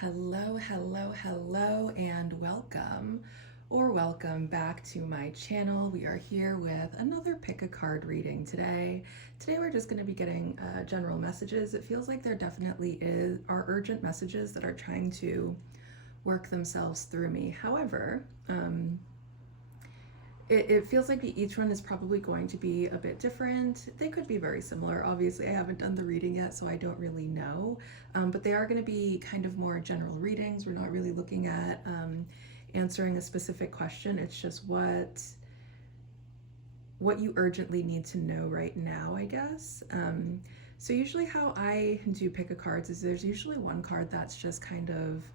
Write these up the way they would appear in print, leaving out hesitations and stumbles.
Hello, hello, hello, and welcome back to my channel. We are here with another pick a card reading today. Today we're just going to be getting general messages. It feels like there definitely are urgent messages that are trying to work themselves through me. However, it feels like each one is probably going to be a bit different. They could be very similar. Obviously, I haven't done the reading yet, so I don't really know. But they are going to be kind of more general readings. We're not really looking at answering a specific question. It's just what you urgently need to know right now, I guess. So usually how I do pick a cards is there's usually one card that's just kind of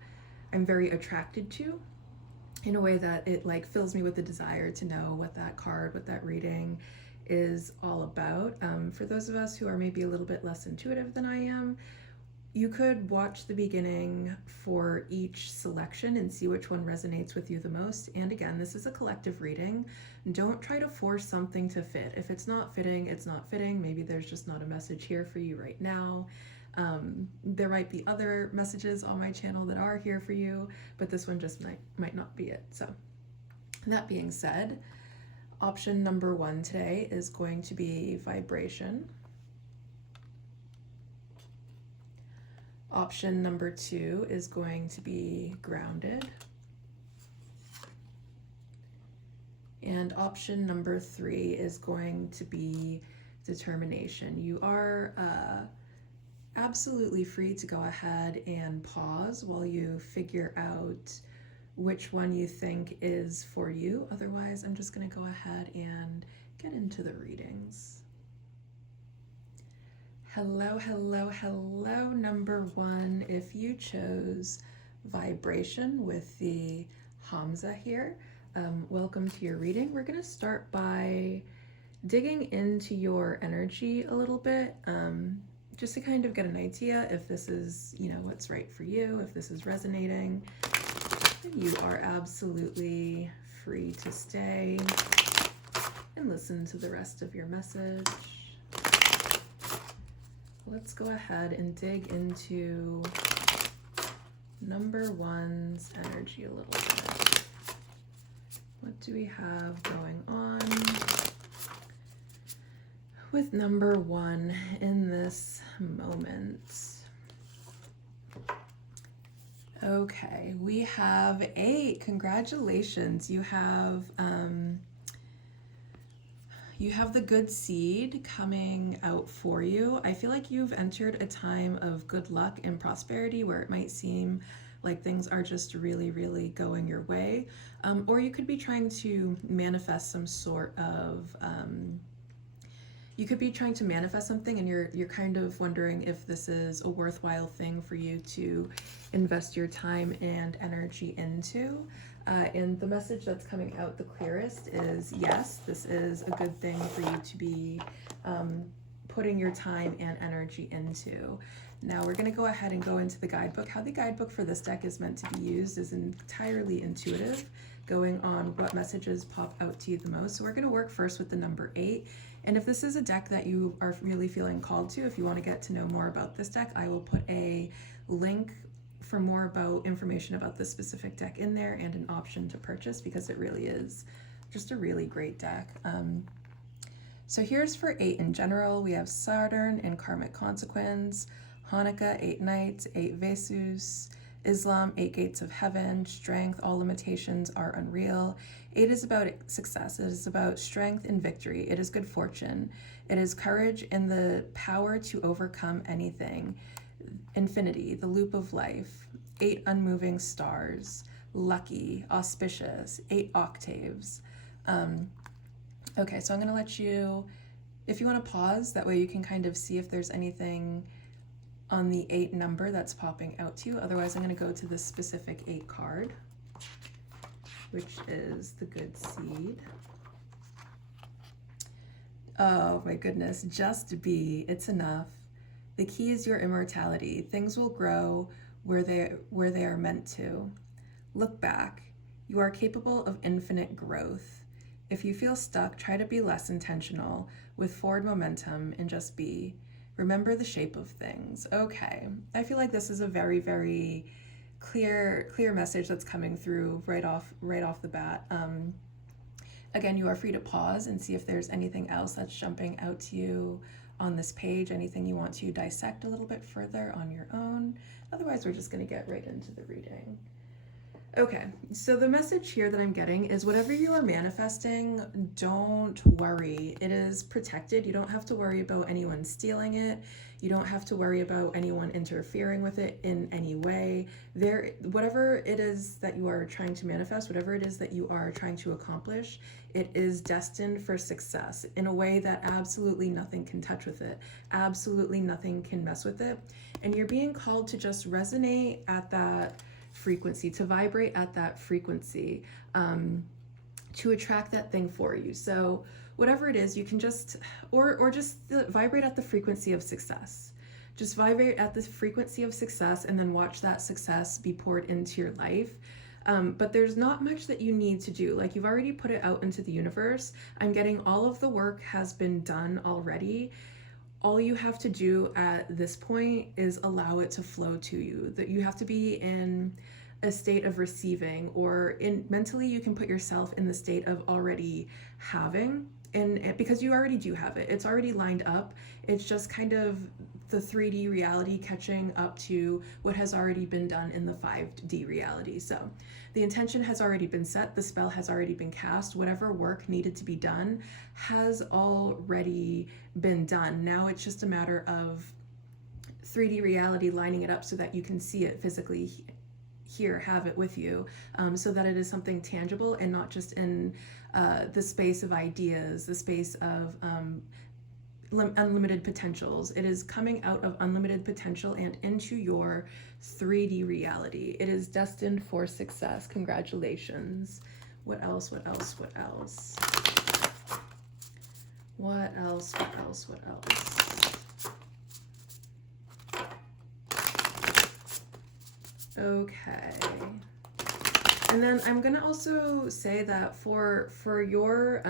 I'm very attracted to, in a way that it like fills me with the desire to know what that reading is all about. For those of us who are maybe a little bit less intuitive than I am, you could watch the beginning for each selection and see which one resonates with you the most. And again, this is a collective reading. Don't try to force something to fit. If it's not fitting, it's not fitting. Maybe there's just not a message here for you right now. There might be other messages on my channel that are here for you, but this one just might not be it. So that being said, option number 1 today is going to be vibration. Option number 2 is going to be grounded. And option number 3 is going to be determination. You are absolutely free to go ahead and pause while you figure out which one you think is for you. Otherwise, I'm just going to go ahead and get into the readings. Hello, hello, hello, number 1. If you chose vibration with the Hamza here, welcome to your reading. We're going to start by digging into your energy a little bit. Just to kind of get an idea if this is, what's right for you, if this is resonating. You are absolutely free to stay and listen to the rest of your message. Let's go ahead and dig into number 1's energy a little bit. What do we have going on with number 1 in this moment? Okay, we have 8. Congratulations. You have the good seed coming out for you. I feel like you've entered a time of good luck and prosperity where it might seem like things are just really, really going your way. Or you could be trying to manifest some sort of you could be trying to manifest something and you're kind of wondering if this is a worthwhile thing for you to invest your time and energy into. And the message that's coming out the clearest is yes, this is a good thing for you to be putting your time and energy into. Now we're going to go ahead and go into the guidebook. How the guidebook for this deck is meant to be used is entirely intuitive, going on what messages pop out to you the most. So we're going to work first with the number 8. And if this is a deck that you are really feeling called to, if you want to get to know more about this deck, I will put a link for more information about this specific deck in there and an option to purchase, because it really is just a really great deck. So here's for 8 in general. We have Saturn and Karmic Consequence, Hanukkah, 8 Nights, 8 Vesus, Islam, 8 Gates of Heaven, Strength, all limitations are unreal. 8 is about success. It is about strength and victory. It is good fortune. It is courage and the power to overcome anything. Infinity, the loop of life. 8 unmoving stars. Lucky, auspicious, 8 octaves. Okay, so I'm going to let you, if you want to pause, that way you can kind of see if there's anything on the 8 number that's popping out to you. Otherwise, I'm going to go to this specific 8 card, which is the good seed. Oh my goodness, just be, it's enough. The key is your immortality. Things will grow where they are meant to. Look back. You are capable of infinite growth. If you feel stuck, try to be less intentional with forward momentum and just be. Remember the shape of things. Okay, I feel like this is a very, very clear message that's coming through right off the bat. Again, you are free to pause and see if there's anything else that's jumping out to you on this page, anything you want to dissect a little bit further on your own. Otherwise, we're just going to get right into the reading. Okay, so the message here that I'm getting is whatever you are manifesting, don't worry. It is protected. You don't have to worry about anyone stealing it. You don't have to worry about anyone interfering with it in any way. Whatever it is that you are trying to manifest, whatever it is that you are trying to accomplish, it is destined for success in a way that absolutely nothing can touch with it. Absolutely nothing can mess with it. And you're being called to just resonate at that frequency, to vibrate at that frequency, to attract that thing for you. So whatever it is, you can just, or just vibrate at the frequency of success. Just vibrate at the frequency of success and then watch that success be poured into your life. But there's not much that you need to do. Like, you've already put it out into the universe. I'm getting all of the work has been done already. All you have to do at this point is allow it to flow to you. That you have to be in a state of receiving, or mentally you can put yourself in the state of already having, and because you already do have it. It's already lined up. It's just kind of the 3D reality catching up to what has already been done in the 5D reality. So the intention has already been set, the spell has already been cast, whatever work needed to be done has already been done. Now it's just a matter of 3D reality lining it up so that you can see it physically here, have it with you, so that it is something tangible and not just in the space of ideas, the space of unlimited potentials. It is coming out of unlimited potential and into your 3D reality. It is destined for success. Congratulations. What else? What else? What else? What else? What else? What else? Okay. And then I'm gonna also say that for your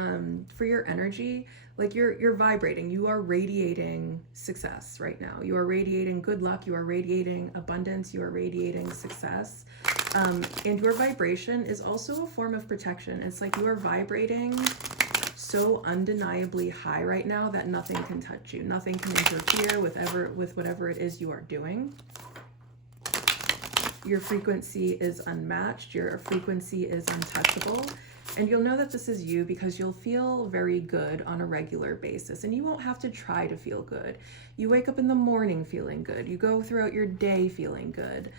energy, like you're vibrating, you are radiating success right now. You are radiating good luck, you are radiating abundance, you are radiating success. And your vibration is also a form of protection. It's like you are vibrating so undeniably high right now that nothing can touch you. Nothing can interfere with whatever it is you are doing. Your frequency is unmatched, your frequency is untouchable, and you'll know that this is you because you'll feel very good on a regular basis, and you won't have to try to feel good. You wake up in the morning feeling good, you go throughout your day feeling good.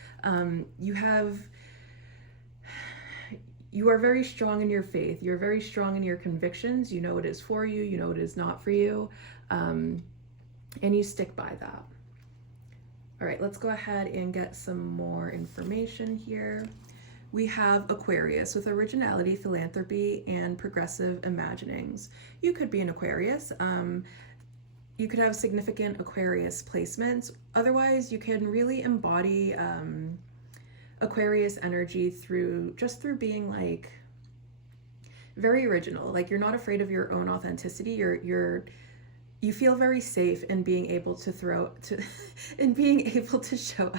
You are very strong in your faith, you're very strong in your convictions, you know what is for you, you know what is not for you, and you stick by that. All right, let's go ahead and get some more information here. We have Aquarius with originality, philanthropy, and progressive imaginings. You could be an Aquarius. You could have significant Aquarius placements. Otherwise, you can really embody Aquarius energy through being like very original. Like, you're not afraid of your own authenticity. You feel very safe in being able to show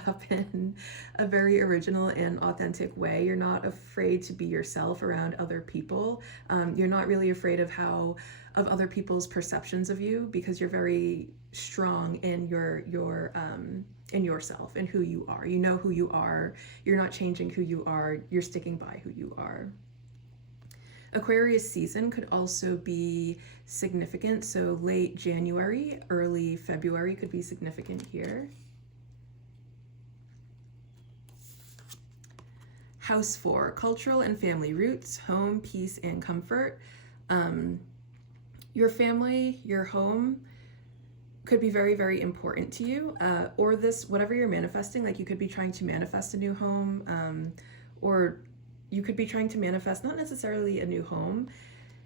up in a very original and authentic way. You're not afraid to be yourself around other people. You're not really afraid of other people's perceptions of you, because you're very strong in in yourself and who you are. You know who you are. You're not changing who you are. You're sticking by who you are. Aquarius season could also be significant, so late January, early February could be significant here. House 4, cultural and family roots, home, peace, and comfort. Your family, your home could be very, very important to you, or whatever you're manifesting, like you could be trying to manifest a new home, or you could be trying to manifest not necessarily a new home.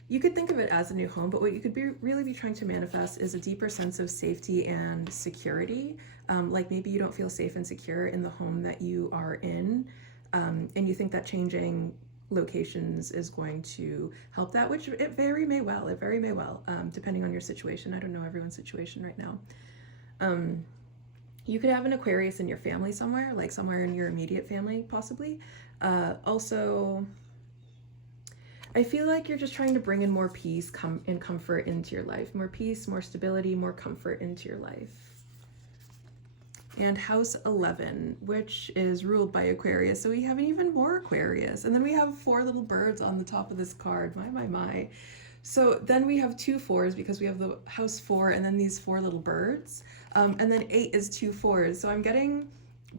You could think of it as a new home, but what you could really be trying to manifest is a deeper sense of safety and security. Like maybe you don't feel safe and secure in the home that you are in, and you think that changing locations is going to help that, which it very may well, depending on your situation. I don't know everyone's situation right now. You could have an Aquarius in your family somewhere, like somewhere in your immediate family, possibly. Also, I feel like you're just trying to bring in more peace and comfort into your life. More peace, more stability, more comfort into your life. And house 11, which is ruled by Aquarius. So we have even more Aquarius. And then we have 4 little birds on the top of this card. My. So then we have 2 4s because we have the house 4 and then these 4 little birds. And then 8 is 2 4s. So I'm getting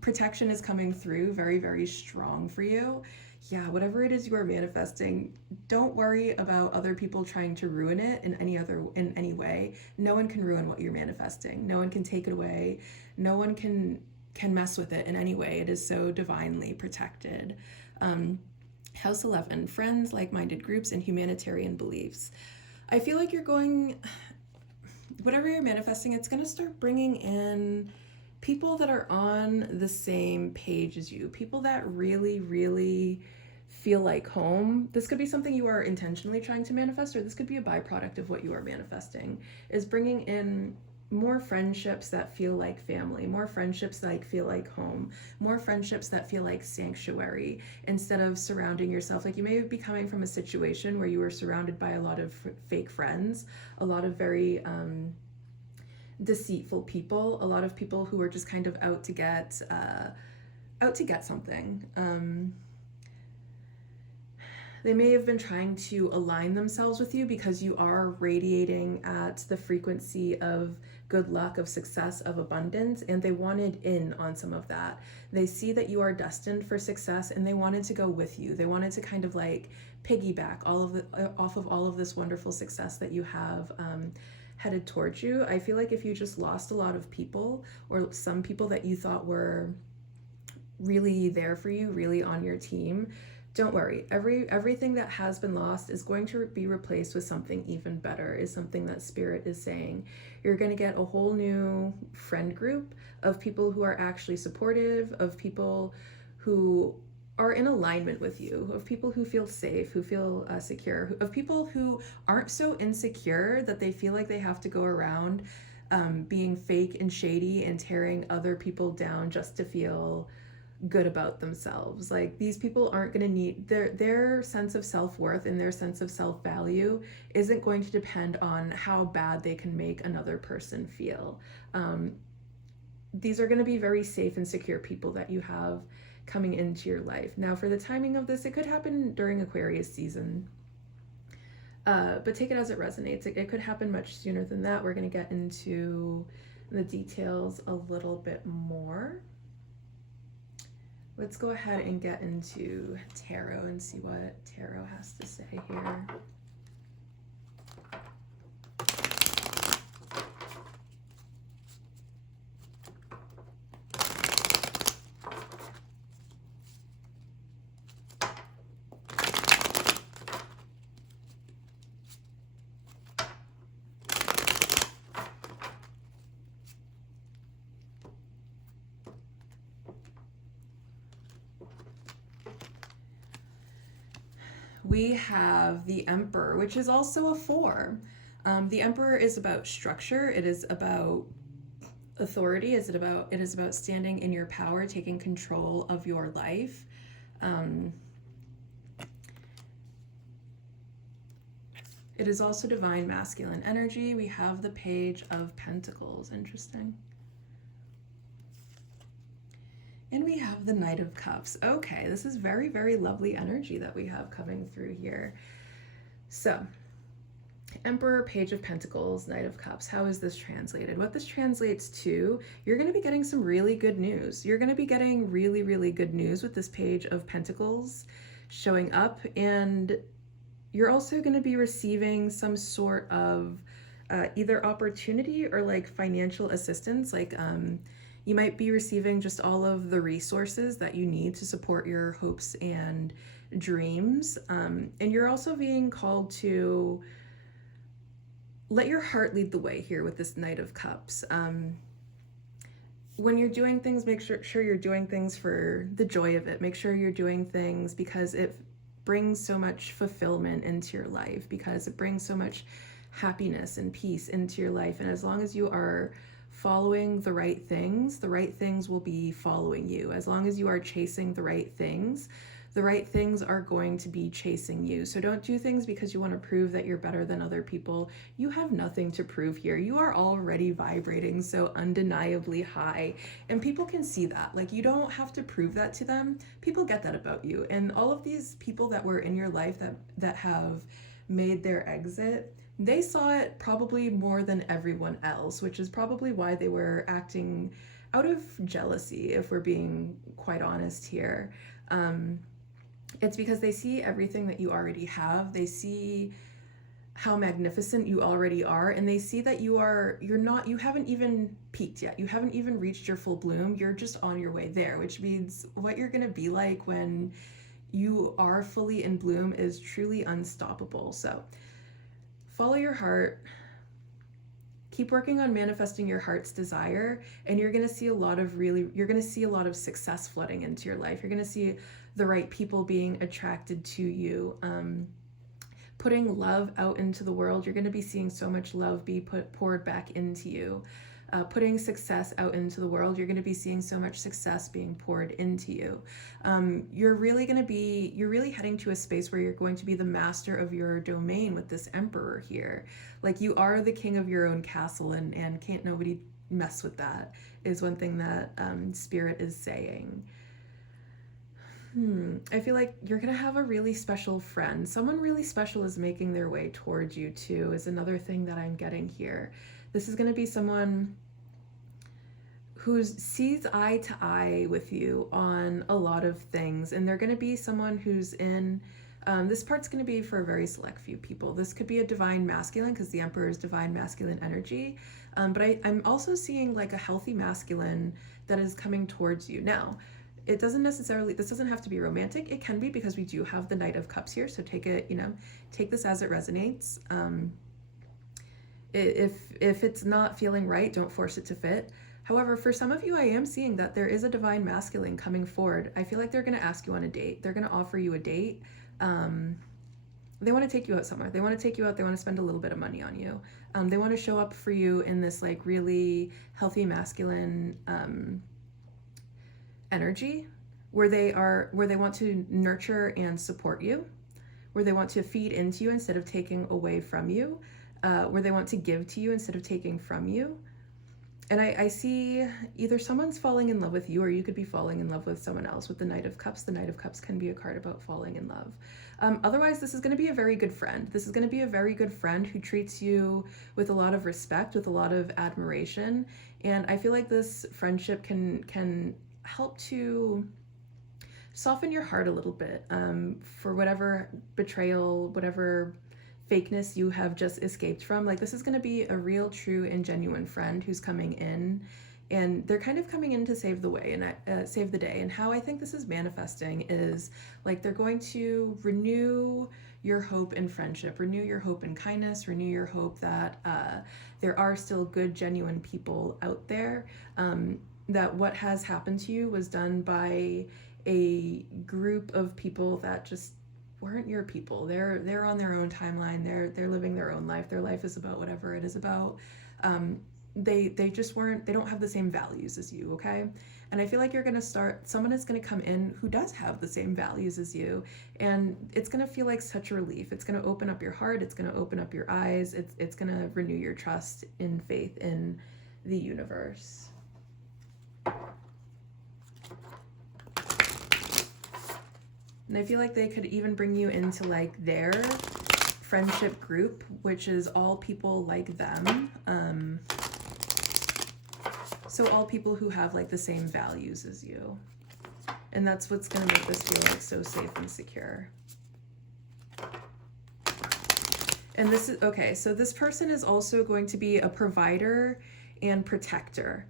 protection is coming through very, very strong for you. Yeah, whatever it is you are manifesting, don't worry about other people trying to ruin it in any way. No one can ruin what you're manifesting. No one can take it away. No one can mess with it in any way. It is so divinely protected. House 11, friends, like-minded groups, and humanitarian beliefs. I feel like you're going, whatever you're manifesting, it's going to start bringing in people that are on the same page as you, people that really, really feel like home. This could be something you are intentionally trying to manifest, or this could be a byproduct of what you are manifesting, is bringing in more friendships that feel like family, more friendships that feel like home, more friendships that feel like sanctuary, instead of surrounding yourself. Like, you may be coming from a situation where you were surrounded by a lot of fake friends, a lot of very deceitful people, a lot of people who are just kind of out to get something. They may have been trying to align themselves with you because you are radiating at the frequency of good luck, of success, of abundance, and they wanted in on some of that. They see that you are destined for success and they wanted to go with you. They wanted to kind of like piggyback off of all of this wonderful success that you have headed towards you. I feel like if you just lost a lot of people, or some people that you thought were really there for you, really on your team, don't worry. Everything that has been lost is going to be replaced with something even better, is something that Spirit is saying. You're going to get a whole new friend group of people who are actually supportive, of people who are in alignment with you, of people who feel safe, who feel secure, of people who aren't so insecure that they feel like they have to go around being fake and shady and tearing other people down just to feel good about themselves. Like, these people aren't going to need their sense of self-worth and their sense of self-value isn't going to depend on how bad they can make another person feel. These are going to be very safe and secure people that you have coming into your life. Now, for the timing of this, it could happen during Aquarius season, but take it as it resonates. It could happen much sooner than that. We're going to get into the details a little bit more. Let's go ahead and get into tarot and see what tarot has to say here. We have the Emperor, which is also a 4. The Emperor is about structure. It is about authority. It is about standing in your power, taking control of your life. It is also divine masculine energy. We have the Page of Pentacles. Interesting. And we have the Knight of Cups. Okay, this is very, very lovely energy that we have coming through here. So, Emperor, Page of Pentacles, Knight of Cups. How is this translated? What this translates to, you're going to be getting some really good news. You're going to be getting really, really good news with this Page of Pentacles showing up. And you're also going to be receiving some sort of either opportunity or like financial assistance. Like, you might be receiving just all of the resources that you need to support your hopes and dreams. And you're also being called to let your heart lead the way here with this Knight of Cups. When you're doing things, make sure you're doing things for the joy of it. Make sure you're doing things because it brings so much fulfillment into your life, because it brings so much happiness and peace into your life. And as long as you are following the right things will be following you. As long as you are chasing the right things are going to be chasing you. So don't do things because you want to prove that you're better than other people. You have nothing to prove here. You are already vibrating so undeniably high, and people can see that. Like, you don't have to prove that to them. People get that about you. And all of these people that were in your life that have made their exit, they saw it probably more than everyone else, which is probably why they were acting out of jealousy, if we're being quite honest here. It's because they see everything that you already have. They see how magnificent you already are, and they see that you haven't even peaked yet. You haven't even reached your full bloom. You're just on your way there, which means what you're going to be like when you are fully in bloom is truly unstoppable. So follow your heart. Keep working on manifesting your heart's desire, and you're going to see a lot of success flooding into your life. You're going to see the right people being attracted to you. Putting love out into the world, you're going to be seeing so much love be poured back into you. Putting success out into the world, you're going to be seeing so much success being poured into you. You're really heading to a space where you're going to be the master of your domain with this emperor here. Like, you are the king of your own castle, and can't nobody mess with that, is one thing that Spirit is saying. I feel like you're going to have a really special friend. Someone really special is making their way towards you too, is another thing that I'm getting here. This is going to be someone who sees eye to eye with you on a lot of things. And they're going to be someone who's in, this part's going to be for a very select few people. This could be a divine masculine, because the Emperor is divine masculine energy. But I'm also seeing like a healthy masculine that is coming towards you. Now, this doesn't have to be romantic. It can be, because we do have the Knight of Cups here. So take this as it resonates. If it's not feeling right, don't force it to fit. However, for some of you, I am seeing that there is a divine masculine coming forward. I feel like they're going to ask you on a date. They're going to offer you a date. They want to take you out somewhere. They want to take you out. They want to spend a little bit of money on you. They want to show up for you in this like really healthy masculine energy, where they want to nurture and support you, where they want to feed into you instead of taking away from you, where they want to give to you instead of taking from you. And I see either someone's falling in love with you, or you could be falling in love with someone else with the Knight of Cups. The Knight of Cups can be a card about falling in love. Otherwise, this is going to be a very good friend. This is going to be a very good friend who treats you with a lot of respect, with a lot of admiration. And I feel like this friendship can help to soften your heart a little bit for whatever betrayal, whatever fakeness you have just escaped from. Like, this is going to be a real, true, and genuine friend who's coming in, and they're kind of coming in to save the way and save the day. And how I think this is manifesting is like they're going to renew your hope in friendship, renew your hope in kindness, renew your hope that there are still good, genuine people out there. That what has happened to you was done by a group of people that just weren't your people. They're on their own timeline. They're living their own life. Their life is about whatever it is about. They just weren't. They don't have the same values as you. Okay, and I feel like someone is gonna come in who does have the same values as you, and it's gonna feel like such a relief. It's gonna open up your heart. It's gonna open up your eyes. It's gonna renew your trust in faith in the universe. And I feel like they could even bring you into like their friendship group, which is all people like them. So all people who have like the same values as you. And that's what's going to make this feel like so safe and secure. And this is, okay, so this person is also going to be a provider and protector.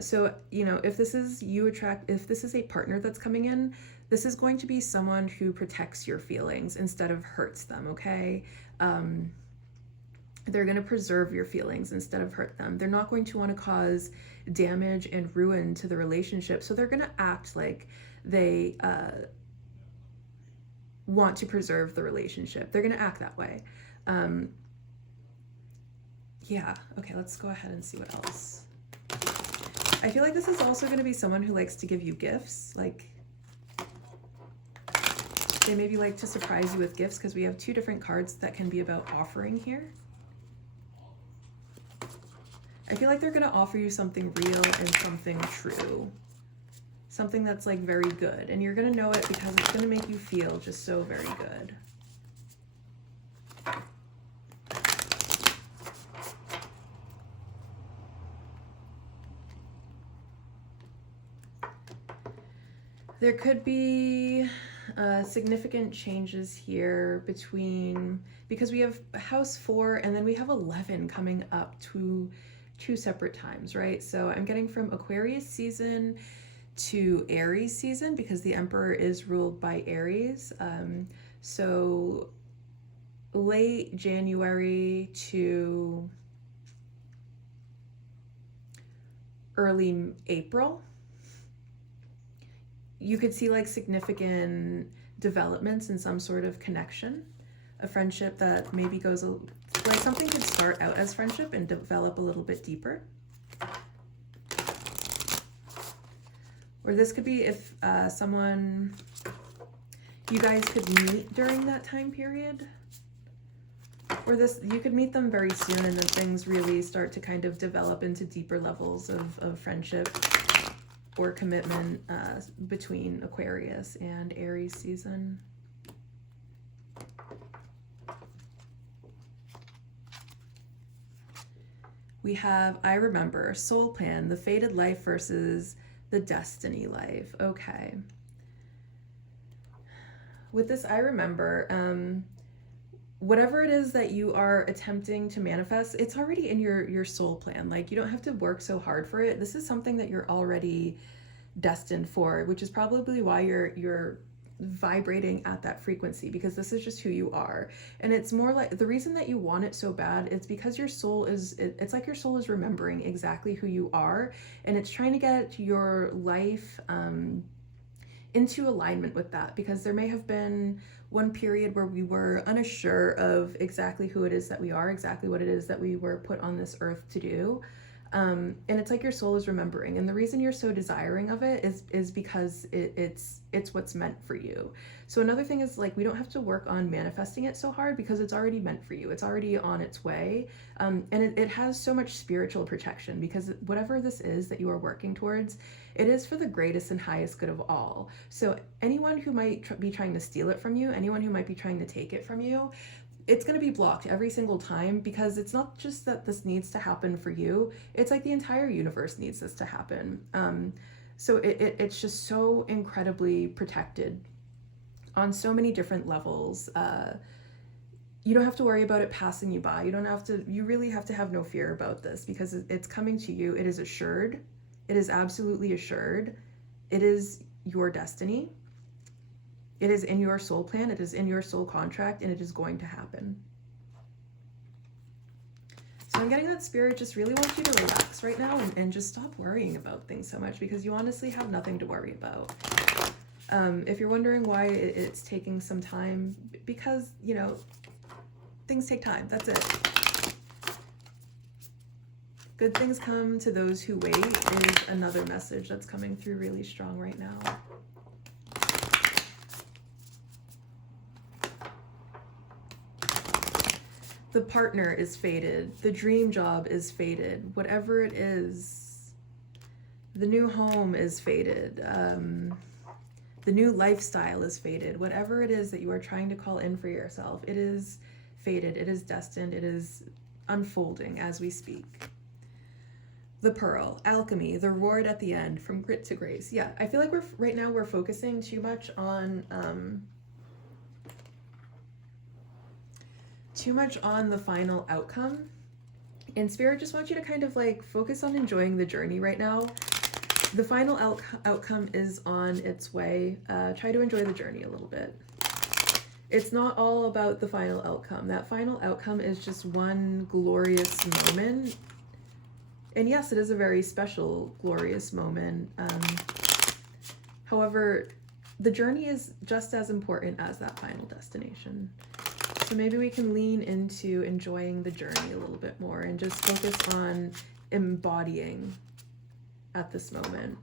So, if this is if this is a partner that's coming in, this is going to be someone who protects your feelings instead of hurts them, okay? They're going to preserve your feelings instead of hurt them. They're not going to want to cause damage and ruin to the relationship. So they're going to act like they want to preserve the relationship. They're going to act that way. Yeah, okay, let's go ahead and see what else. I feel like this is also going to be someone who likes to give you gifts. Like, they maybe like to surprise you with gifts, because we have two different cards that can be about offering here. I feel like they're going to offer you something real and something true. Something that's like very good. And you're going to know it because it's going to make you feel just so very good. There could be significant changes here because we have house 4 and then we have 11 coming up to two separate times, right? So I'm getting from Aquarius season to Aries season, because the Emperor is ruled by Aries. So late January to early April, you could see like significant developments in some sort of connection, a friendship that maybe goes, like something could start out as friendship and develop a little bit deeper. Or this could be if you guys could meet during that time period. Or you could meet them very soon and then things really start to kind of develop into deeper levels of friendship or commitment between Aquarius and Aries season. We have I Remember, Soul Plan, the fated life versus the destiny life. Okay. With this I Remember, whatever it is that you are attempting to manifest, it's already in your soul plan. Like, you don't have to work so hard for it. This is something that you're already destined for, which is probably why you're vibrating at that frequency, because this is just who you are. And it's more like the reason that you want it so bad, it's because your soul it's like your soul is remembering exactly who you are, and it's trying to get your life into alignment with that, because there may have been one period where we were unsure of exactly who it is that we are, exactly what it is that we were put on this earth to do. And it's like your soul is remembering, and the reason you're so desiring of it is because it's what's meant for you. So another thing is, like, we don't have to work on manifesting it so hard, because it's already meant for you. It's already on its way. And it has so much spiritual protection, because whatever this is that you are working towards, it is for the greatest and highest good of all. So anyone who might be trying to steal it from you, anyone who might be trying to take it from you, it's going to be blocked every single time, because it's not just that this needs to happen for you. It's like the entire universe needs this to happen. So it's just so incredibly protected on so many different levels. You don't have to worry about it passing you by. You really have to have no fear about this, because it's coming to you. It is assured. It is absolutely assured. It is your destiny. It is in your soul plan. It is in your soul contract, and it is going to happen. So I'm getting that Spirit just really wants you to relax right now and just stop worrying about things so much, because you honestly have nothing to worry about. If you're wondering why it's taking some time, because, things take time. That's it. Good things come to those who wait is another message that's coming through really strong right now. The partner is fated. The dream job is fated. Whatever it is, the new home is fated. The new lifestyle is fated. Whatever it is that you are trying to call in for yourself, it is fated. It is destined. It is unfolding as we speak. The Pearl, Alchemy, the reward at the end, from grit to grace. Yeah, I feel like right now we're focusing too much on the final outcome. And Spirit just wants you to kind of like focus on enjoying the journey right now. The final outcome is on its way. Try to enjoy the journey a little bit. It's not all about the final outcome. That final outcome is just one glorious moment. And yes, it is a very special, glorious moment. However, the journey is just as important as that final destination. So maybe we can lean into enjoying the journey a little bit more and just focus on embodying at this moment.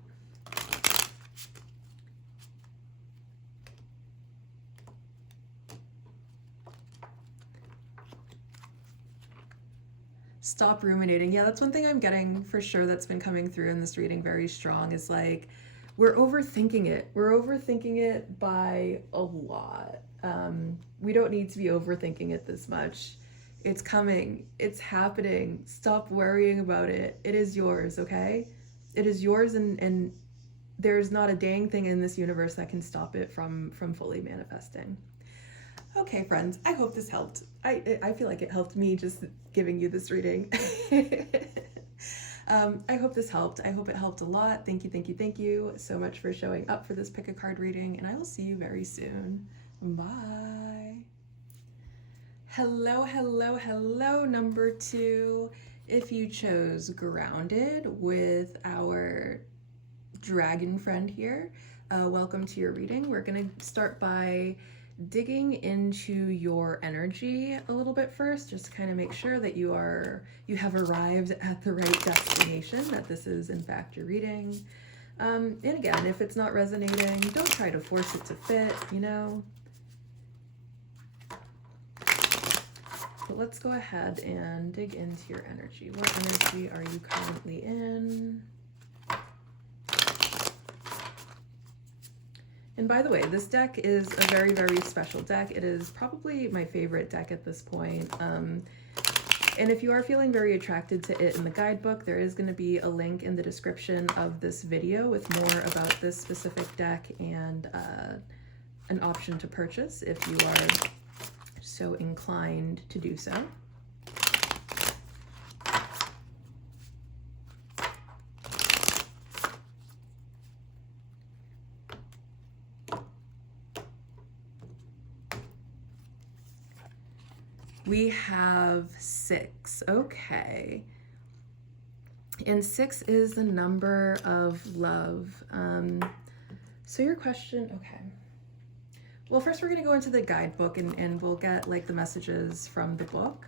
Stop ruminating. Yeah, that's one thing I'm getting for sure that's been coming through in this reading very strong is like, we're overthinking it. We're overthinking it by a lot. We don't need to be overthinking it this much. It's coming. It's happening. Stop worrying about it. It is yours, okay? It is yours, and there's not a dang thing in this universe that can stop it from fully manifesting. Okay, friends, I hope this helped. I feel like it helped me just giving you this reading. I hope this helped. I hope it helped a lot. Thank you, thank you, thank you so much for showing up for this pick a card reading, and I will see you very soon. Bye. Hello, hello, hello, number 2. If you chose grounded with our dragon friend here, welcome to your reading. We're going to start by digging into your energy a little bit first, just to kind of make sure that you have arrived at the right destination, that this is in fact your reading. And again, if it's not resonating, don't try to force it to fit, you know. But let's go ahead and dig into your energy. What energy are you currently in? And by the way, this deck is a very, very special deck. It is probably my favorite deck at this point. And if you are feeling very attracted to it in the guidebook, there is going to be a link in the description of this video with more about this specific deck and an option to purchase if you are so inclined to do so. We have 6. Okay. And 6 is the number of love. So your question, okay. Well, first we're going to go into the guidebook and we'll get like the messages from the book.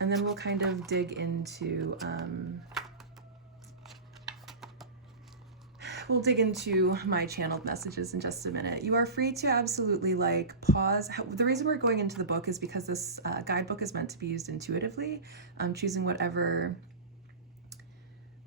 And then we'll kind of dig into, we'll dig into my channeled messages in just a minute. You are free to absolutely like pause. The reason we're going into the book is because this guidebook is meant to be used intuitively, choosing whatever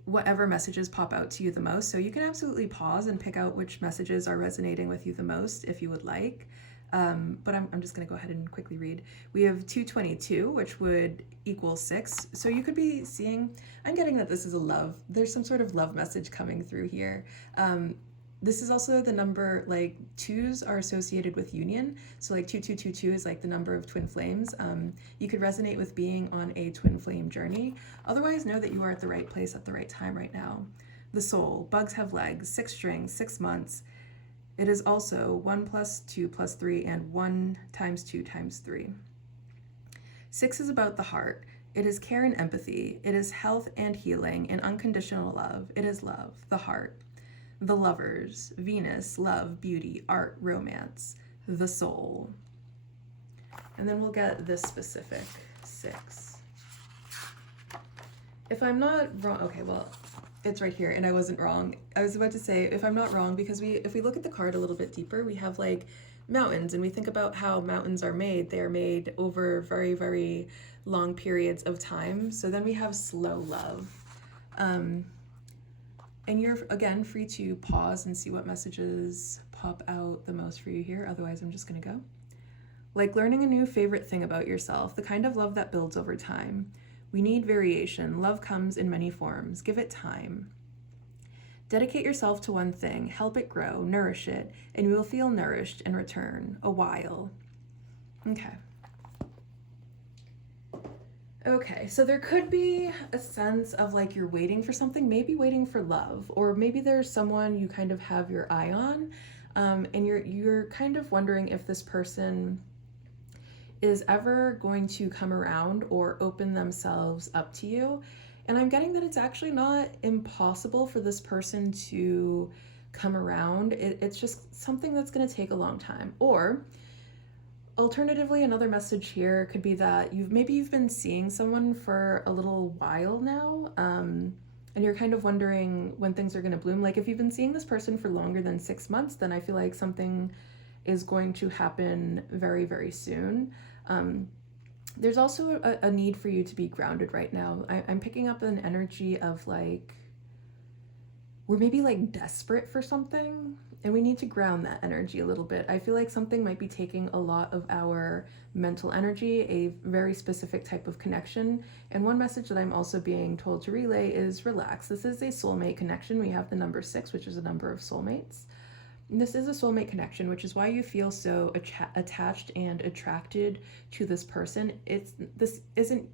messages pop out to you the most. So you can absolutely pause and pick out which messages are resonating with you the most if you would like. But I'm just going to go ahead and quickly read. We have 222, which would equal 6. So you could be seeing, I'm getting that this is a love. There's some sort of love message coming through here. This is also the number, like 2s are associated with union. So like 2222 is like the number of twin flames. You could resonate with being on a twin flame journey. Otherwise, know that you are at the right place at the right time right now. The soul, bugs have legs, 6 strings, 6 months. It is also 1 + 2 + 3 and 1 × 2 × 3. 6 is about the heart. It is care and empathy. It is health and healing and unconditional love. It is love, the heart. The lovers, Venus, love, beauty, art, romance, the soul. And then we'll get this specific 6. If I'm not wrong, okay, well, it's right here and I wasn't wrong. I was about to say, if I'm not wrong, because if we look at the card a little bit deeper, we have like mountains and we think about how mountains are made. They are made over very, very long periods of time. So then we have slow love. And you're, again, free to pause and see what messages pop out the most for you here. Otherwise, I'm just going to go. Like learning a new favorite thing about yourself, the kind of love that builds over time. We need variation. Love comes in many forms. Give it time. Dedicate yourself to one thing. Help it grow. Nourish it. And you will feel nourished in return. A while. Okay. Okay, so there could be a sense of like you're waiting for something, maybe waiting for love, or maybe there's someone you kind of have your eye on, and you're kind of wondering if this person is ever going to come around or open themselves up to you. And I'm getting that it's actually not impossible for this person to come around. It's just something that's going to take a long time. Or alternatively, another message here could be that you've been seeing someone for a little while now, and you're kind of wondering when things are going to bloom. Like if you've been seeing this person for longer than 6 months, then I feel like something is going to happen very, very soon. There's also a need for you to be grounded right now. I'm picking up an energy of like, we're maybe like desperate for something and we need to ground that energy a little bit. I feel like something might be taking a lot of our mental energy, a very specific type of connection. And one message that I'm also being told to relay is relax. This is a soulmate connection. We have the number 6, which is a number of soulmates. And this is a soulmate connection, which is why you feel so attached and attracted to this person.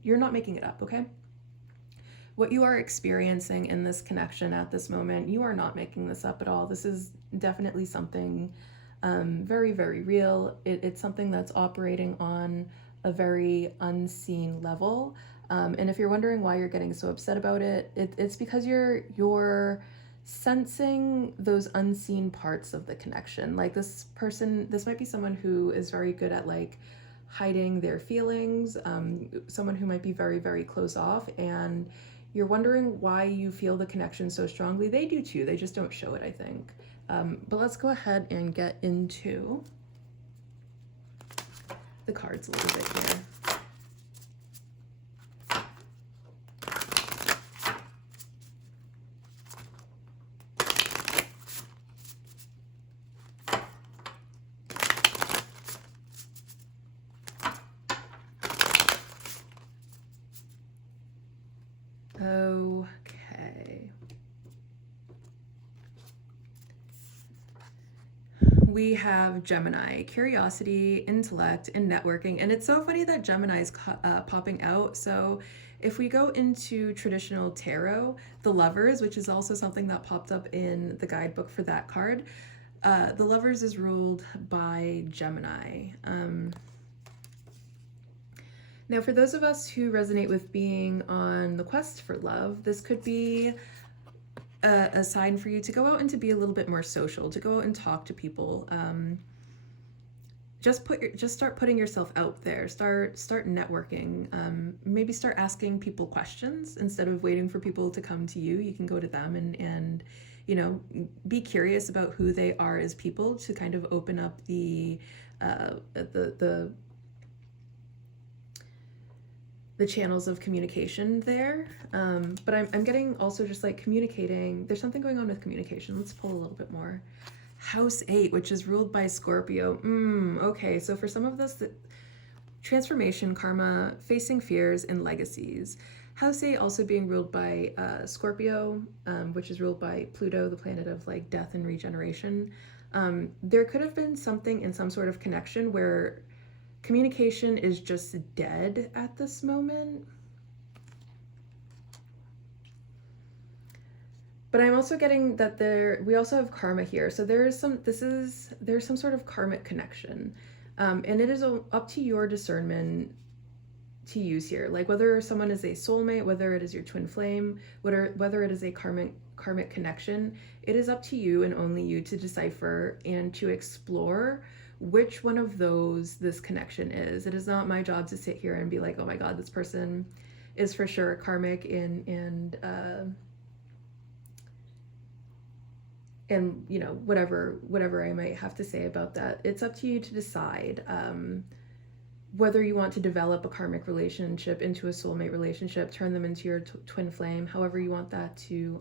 You're not making it up, okay? What you are experiencing in this connection at this moment, you are not making this up at all. This is definitely something very, very real. It's something that's operating on a very unseen level. And if you're wondering why you're getting so upset about it, it's because you're sensing those unseen parts of the connection. Like this might be someone who is very good at like hiding their feelings, someone who might be very, very closed off, and you're wondering why you feel the connection so strongly. They do too, they just don't show it, I think. But let's go ahead and get into the cards a little bit here. Okay. We have Gemini, curiosity, intellect, and networking. And it's so funny that Gemini is popping out. So if we go into traditional tarot, the Lovers, which is also something that popped up in the guidebook for that card, the Lovers is ruled by Gemini. Now, for those of us who resonate with being on the quest for love, this could be a sign for you to go out and to be a little bit more social, to go out and talk to people. Just start putting yourself out there. Start networking. Maybe start asking people questions instead of waiting for people to come to you. You can go to them and be curious about who they are as people, to kind of open up the channels of communication there. But I'm getting also just like communicating. There's something going on with communication. Let's pull a little bit more. House 8, which is ruled by Scorpio. Okay, so for some of this, transformation, karma, facing fears, and legacies. House 8 also being ruled by Scorpio, which is ruled by Pluto, the planet of like death and regeneration. There could have been something in some sort of connection where communication is just dead at this moment. But I'm also getting that we also have karma here. So there's some sort of karmic connection. And it is up to your discernment to use here. Like whether someone is a soulmate, whether it is your twin flame, whether it is a karmic connection, it is up to you and only you to decipher and to explore which one of those this connection is. It is not my job to sit here and be like, oh my God, this person is for sure karmic and whatever I might have to say about that. It's up to you to decide whether you want to develop a karmic relationship into a soulmate relationship, turn them into your twin flame, however you want that to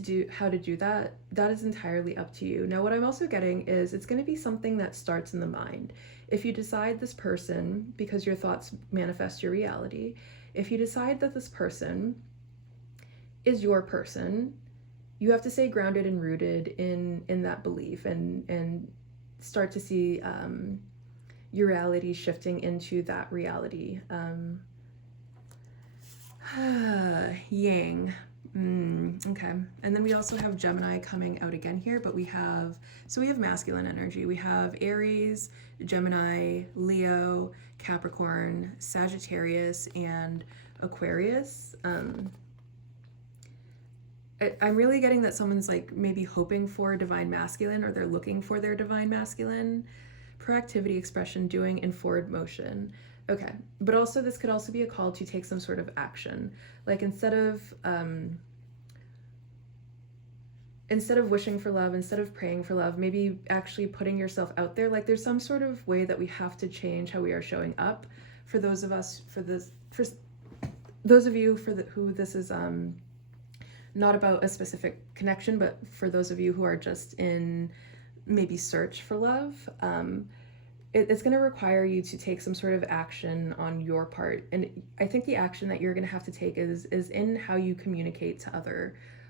do that. That is entirely up to you. Now, what I'm also getting is it's going to be something that starts in the mind. If you decide this person, because your thoughts manifest your reality, if you decide that this person is your person, you have to stay grounded and rooted in that belief and start to see your reality shifting into that reality. Yang. Okay. And then we also have Gemini coming out again here, but we have masculine energy. We have Aries, Gemini, Leo, Capricorn, Sagittarius, and Aquarius. I'm really getting that someone's like maybe hoping for divine masculine, or they're looking for their divine masculine. Proactivity, expression, doing, and forward motion. Okay. But also, this could also be a call to take some sort of action. Like, instead of wishing for love, instead of praying for love, maybe actually putting yourself out there. Like, there's some sort of way that we have to change how we are showing up. For those of us, for those of you who this is not about a specific connection, but for those of you who are just in maybe search for love, it's going to require you to take some sort of action on your part. And I think the action that you're going to have to take is in how you communicate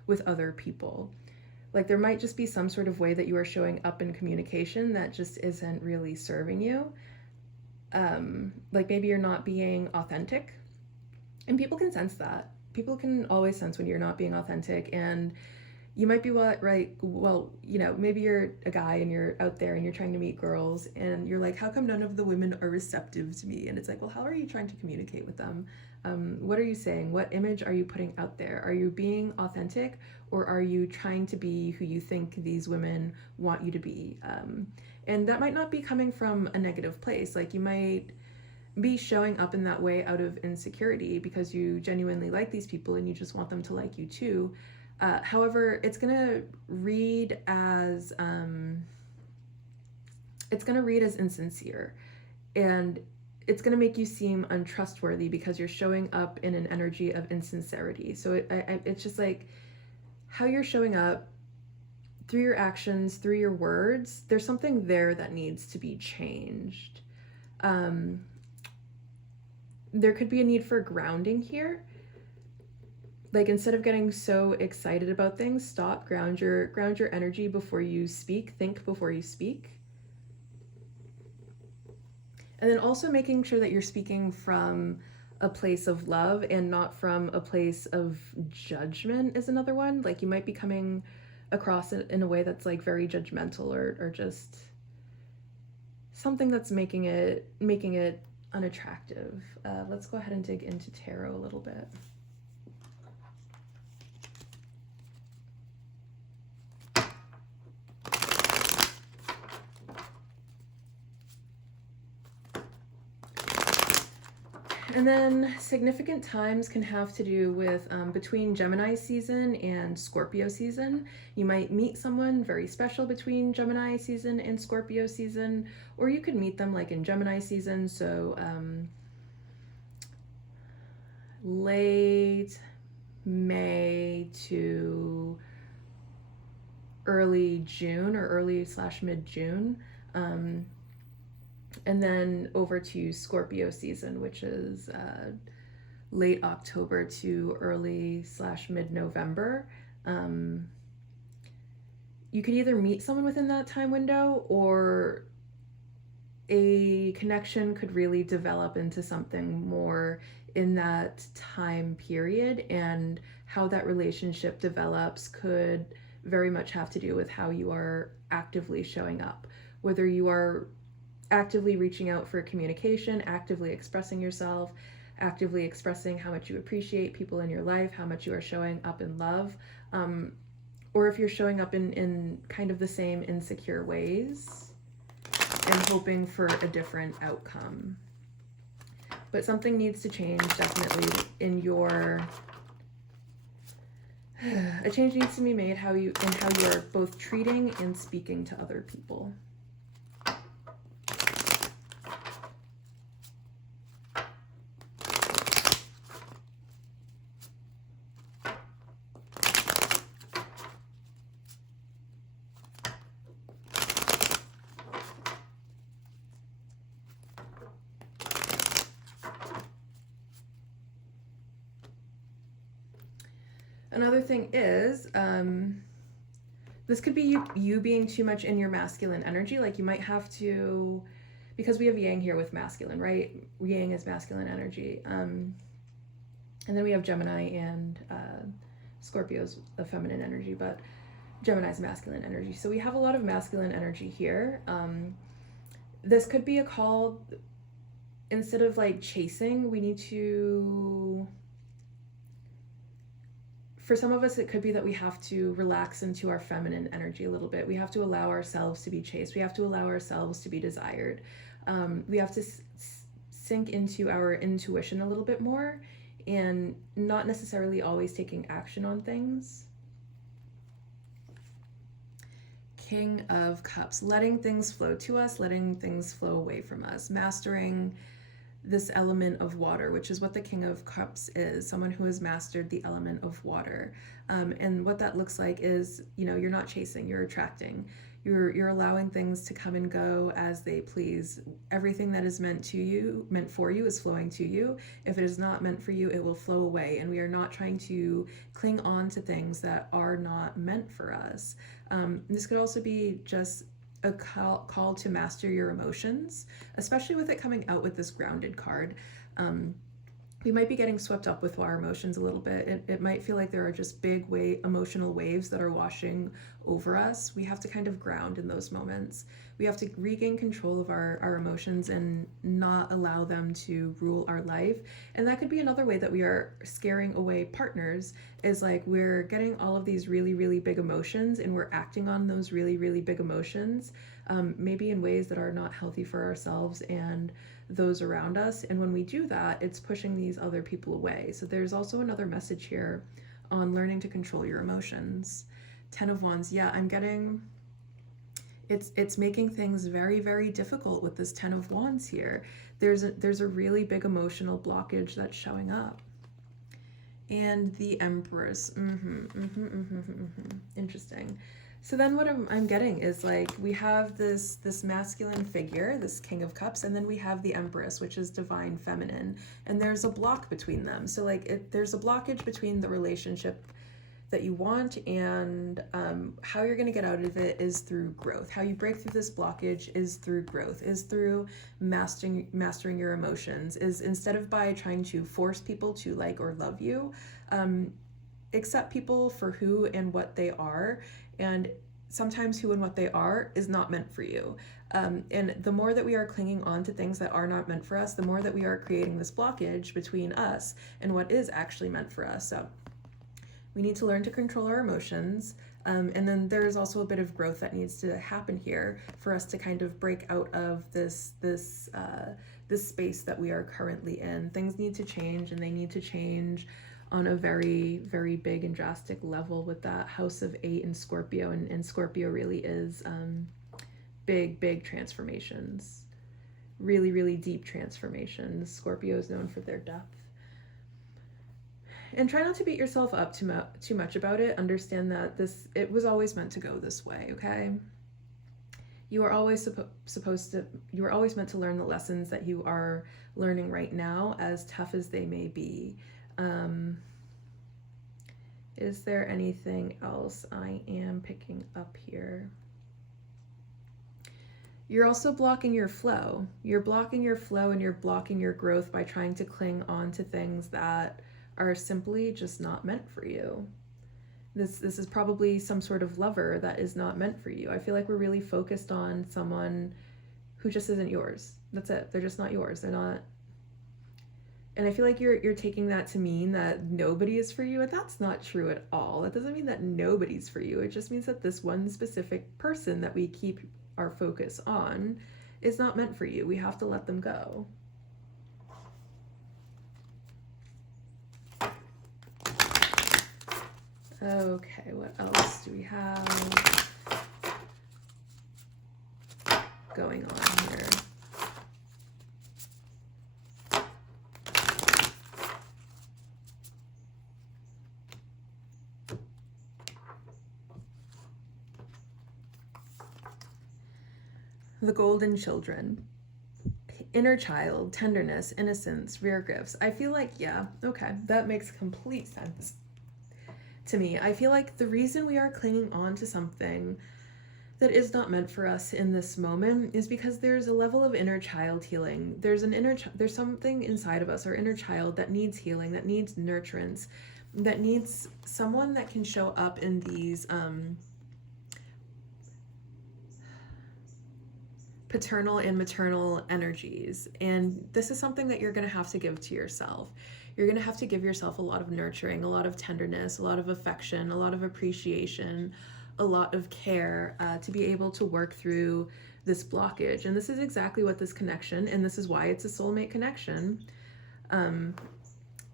with other people. Like, there might just be some sort of way that you are showing up in communication that just isn't really serving you. Like, maybe you're not being authentic, and people can sense that. People can always sense when you're not being authentic, and you might be maybe you're a guy and you're out there and you're trying to meet girls and you're like, how come none of the women are receptive to me? And it's like, well, how are you trying to communicate with them? What are you saying? What image are you putting out there? Are you being authentic, or are you trying to be who you think these women want you to be? And that might not be coming from a negative place. Like, you might be showing up in that way out of insecurity because you genuinely like these people and you just want them to like you too. However, it's gonna read as insincere, and it's gonna make you seem untrustworthy because you're showing up in an energy of insincerity. So it's just like how you're showing up through your actions, through your words. There's something there that needs to be changed. There could be a need for grounding here. Like, instead of getting so excited about things, stop, ground your energy before you speak, think before you speak. And then also making sure that you're speaking from a place of love and not from a place of judgment is another one. Like, you might be coming across it in a way that's like very judgmental or just something that's making it unattractive. Let's go ahead and dig into tarot a little bit. And then significant times can have to do with between Gemini season and Scorpio season. You might meet someone very special between Gemini season and Scorpio season, or you could meet them like in Gemini season, so late May to early June or early/mid-June. And then over to Scorpio season, which is late October to early/mid-November. You could either meet someone within that time window, or a connection could really develop into something more in that time period, and how that relationship develops could very much have to do with how you are actively showing up. Whether you are actively reaching out for communication, actively expressing yourself, actively expressing how much you appreciate people in your life, how much you are showing up in love, or if you're showing up in kind of the same insecure ways and hoping for a different outcome. But something needs to change definitely in your... A change needs to be made in how you are both treating and speaking to other people. Another thing is, this could be you being too much in your masculine energy. Like, you might have to, because we have yang here with masculine, right? Yang is masculine energy. And then we have Gemini and Scorpio's the feminine energy, but Gemini's masculine energy. So we have a lot of masculine energy here. This could be a call, instead of like chasing, we need to... For some of us, it could be that we have to relax into our feminine energy a little bit. We have to allow ourselves to be chased. We have to allow ourselves to be desired. We have to sink into our intuition a little bit more and not necessarily always taking action on things. King of Cups, letting things flow to us, letting things flow away from us, mastering this element of water, which is what the King of Cups is, someone who has mastered the element of water. And what that looks like is, you're not chasing, you're attracting. You're allowing things to come and go as they please. Everything that is meant for you is flowing to you. If it is not meant for you, it will flow away. And we are not trying to cling on to things that are not meant for us. This could also be just a call to master your emotions, especially with it coming out with this grounded card. We might be getting swept up with our emotions a little bit. It might feel like there are just big emotional waves that are washing over us. We have to kind of ground in those moments. We have to regain control of our emotions and not allow them to rule our life. And that could be another way that we are scaring away partners, is like we're getting all of these really, really big emotions and we're acting on those really, really big emotions, maybe in ways that are not healthy for ourselves and those around us. And when we do that, it's pushing these other people away. So there's also another message here on learning to control your emotions. 10 of Wands. Yeah, I'm getting it's making things very, very difficult with this 10 of Wands here. There's a really big emotional blockage that's showing up. And the Empress. Interesting. So then what I'm getting is like we have this masculine figure, this King of Cups, and then we have the Empress, which is divine feminine, and there's a block between them. So like there's a blockage between the relationship that you want, and how you're going to get out of it is through growth. How you break through this blockage is through growth, is through mastering your emotions, is instead of by trying to force people to like or love you, accept people for who and what they are. And sometimes who and what they are is not meant for you. And the more that we are clinging on to things that are not meant for us, the more that we are creating this blockage between us and what is actually meant for us. So we need to learn to control our emotions. And then there's also a bit of growth that needs to happen here for us to kind of break out of this space that we are currently in. Things need to change, and they need to change on a very, very big and drastic level with that House of 8 in Scorpio. And Scorpio really is big transformations. Really, really deep transformations. Scorpio is known for their depth. And try not to beat yourself up too much about it. Understand that it was always meant to go this way, okay? You are always you are always meant to learn the lessons that you are learning right now, as tough as they may be. Is there anything else I am picking up here? You're also blocking your flow. You're blocking your flow and you're blocking your growth by trying to cling on to things that are simply just not meant for you. This is probably some sort of lover that is not meant for you. I feel like we're really focused on someone who just isn't yours. That's it. They're just not yours. They're not. And I feel like you're taking that to mean that nobody is for you, and that's not true at all. That doesn't mean that nobody's for you. It just means that this one specific person that we keep our focus on is not meant for you. We have to let them go. Okay, what else do we have going on here? The Golden Children. Inner child, tenderness, innocence, rare gifts. I feel like, yeah, okay, that makes complete sense to me. I feel like the reason we are clinging on to something that is not meant for us in this moment is because there's a level of inner child healing. There's something inside of us, our inner child, that needs healing, that needs nurturance, that needs someone that can show up in these paternal and maternal energies. And this is something that you're going to have to give to yourself. You're going to have to give yourself a lot of nurturing, a lot of tenderness, a lot of affection, a lot of appreciation, a lot of care to be able to work through this blockage. And this is exactly what this connection, and this is why it's a soulmate connection.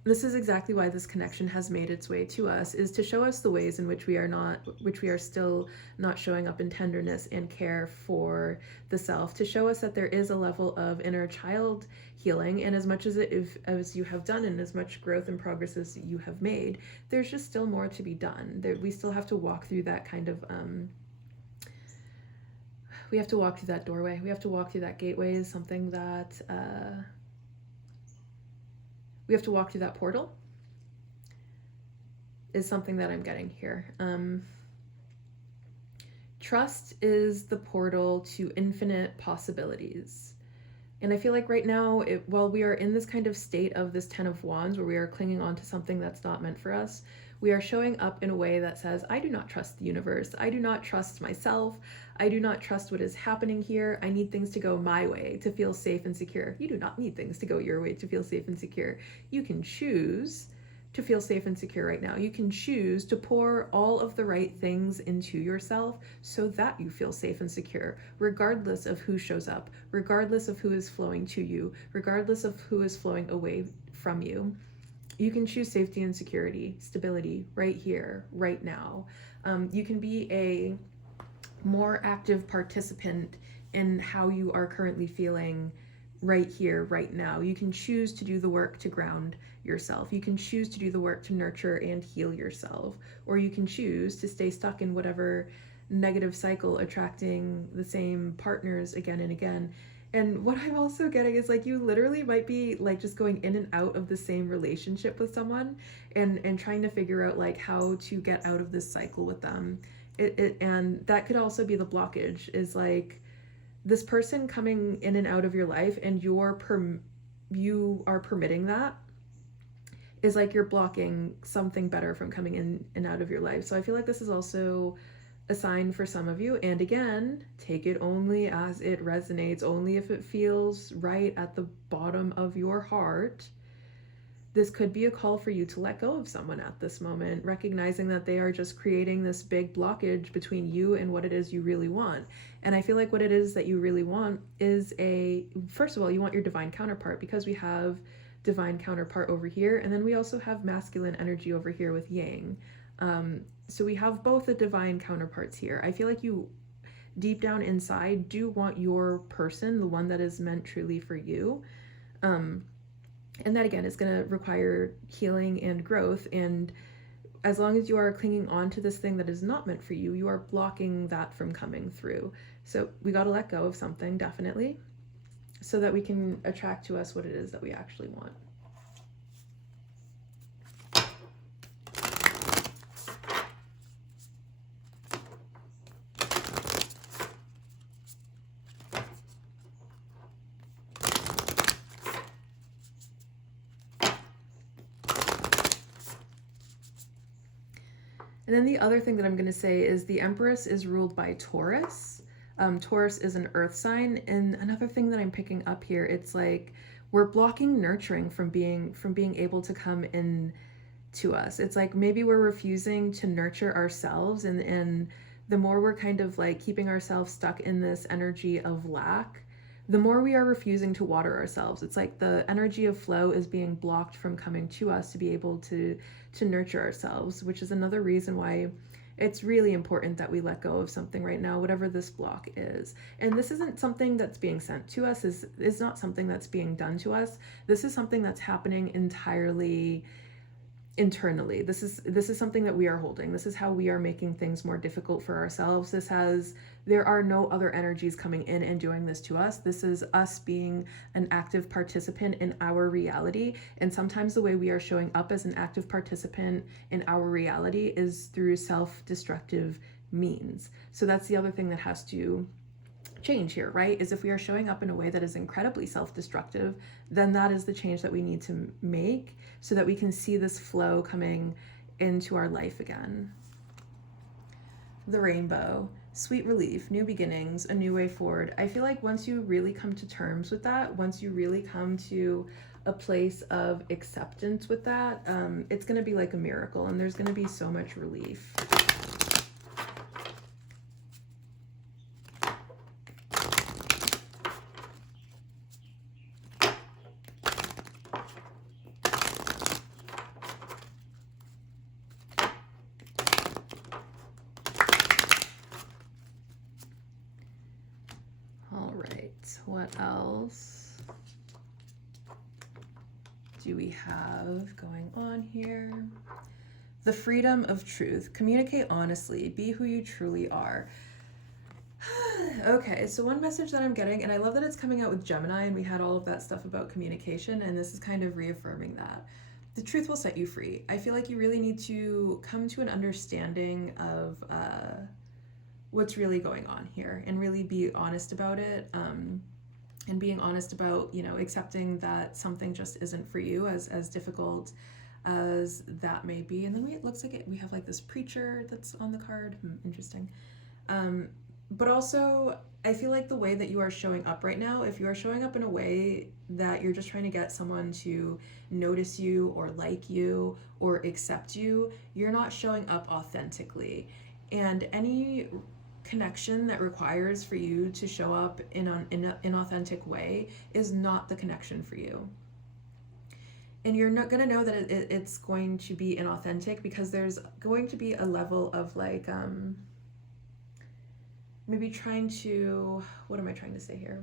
This is exactly why this connection has made its way to us, is to show us the ways in which we are still not showing up in tenderness and care for the self, to show us that there is a level of inner child healing. And as much as as you have done, and as much growth and progress as you have made, there's just still more to be done. We still have to walk through that kind of we have to walk through that doorway. We have to walk through that gateway, is something that we have to walk through that portal, is something that I'm getting here. Trust is the portal to infinite possibilities. And I feel like right now, while we are in this kind of state of this 10 of Wands, where we are clinging on to something that's not meant for us, we are showing up in a way that says, I do not trust the universe. I do not trust myself. I do not trust what is happening here. I need things to go my way to feel safe and secure. You do not need things to go your way to feel safe and secure. You can choose to feel safe and secure right now. You can choose to pour all of the right things into yourself so that you feel safe and secure, regardless of who shows up, regardless of who is flowing to you, regardless of who is flowing away from you. You can choose safety and security, stability right here, right now. You can be a more active participant in how you are currently feeling right here, right now. You can choose to do the work to ground yourself. You can choose to do the work to nurture and heal yourself. Or you can choose to stay stuck in whatever negative cycle, attracting the same partners again and again. And what I'm also getting is like, you literally might be like just going in and out of the same relationship with someone and trying to figure out like how to get out of this cycle with them. And that could also be the blockage, is like this person coming in and out of your life, and you are permitting that, is like you're blocking something better from coming in and out of your life. So I feel like this is also a sign for some of you. And again, take it only as it resonates, only if it feels right at the bottom of your heart. This could be a call for you to let go of someone at this moment, recognizing that they are just creating this big blockage between you and what it is you really want. And I feel like what it is that you really want is first of all, you want your divine counterpart, because we have divine counterpart over here, and then we also have masculine energy over here with yang. So we have both the divine counterparts here. I feel like you, deep down inside, do want your person, the one that is meant truly for you. And that, again, is going to require healing and growth. And as long as you are clinging on to this thing that is not meant for you, you are blocking that from coming through. So we got to let go of something, definitely, so that we can attract to us what it is that we actually want. And then the other thing that I'm going to say is the Empress is ruled by Taurus. Taurus is an earth sign. And another thing that I'm picking up here, it's like we're blocking nurturing from being able to come in to us. It's like maybe we're refusing to nurture ourselves, and the more we're kind of like keeping ourselves stuck in this energy of lack, the more we are refusing to water ourselves. It's like the energy of flow is being blocked from coming to us to be able to nurture ourselves, which is another reason why it's really important that we let go of something right now, whatever this block is. And this isn't something that's being sent to us, is not something that's being done to us. This is something that's happening entirely internally. This is something that we are holding. This is how we are making things more difficult for ourselves. There are no other energies coming in and doing this to us. This is us being an active participant in our reality. And sometimes the way we are showing up as an active participant in our reality is through self-destructive means. So that's the other thing that has to change here, right? Is if we are showing up in a way that is incredibly self-destructive, then that is the change that we need to make so that we can see this flow coming into our life again. The rainbow, sweet relief, new beginnings, a new way forward. I feel like once you really come to terms with that, once you really come to a place of acceptance with that, it's going to be like a miracle, and there's going to be so much relief. What else do we have going on here? The freedom of truth. Communicate honestly. Be who you truly are. Okay, so one message that I'm getting, and I love that it's coming out with Gemini, and we had all of that stuff about communication, and this is kind of reaffirming that. The truth will set you free. I feel like you really need to come to an understanding of what's really going on here and really be honest about it. And being honest about, accepting that something just isn't for you, as difficult as that may be. And then it looks like we have like this preacher that's on the card. Interesting. But also, I feel like the way that you are showing up right now, if you are showing up in a way that you're just trying to get someone to notice you or like you or accept you, you're not showing up authentically. And any connection that requires for you to show up in an authentic way is not the connection for you. And you're not going to know that it's going to be inauthentic because there's going to be a level of like maybe trying to, what am I trying to say here?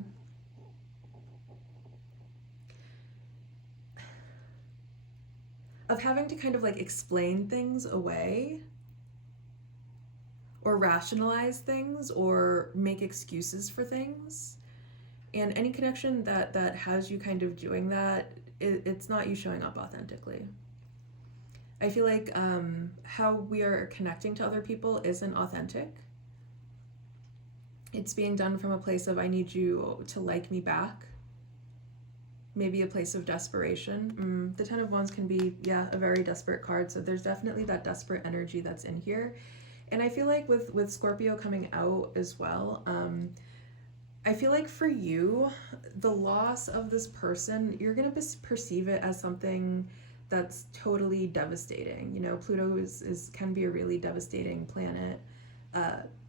Of having to kind of like explain things away or rationalize things or make excuses for things. And any connection that has you kind of doing that, it's not you showing up authentically. I feel like how we are connecting to other people isn't authentic. It's being done from a place of, I need you to like me back. Maybe a place of desperation. The Ten of Wands can be, a very desperate card. So there's definitely that desperate energy that's in here. And I feel like with Scorpio coming out as well, I feel like for you, the loss of this person, you're going to perceive it as something that's totally devastating. Pluto can be a really devastating planet.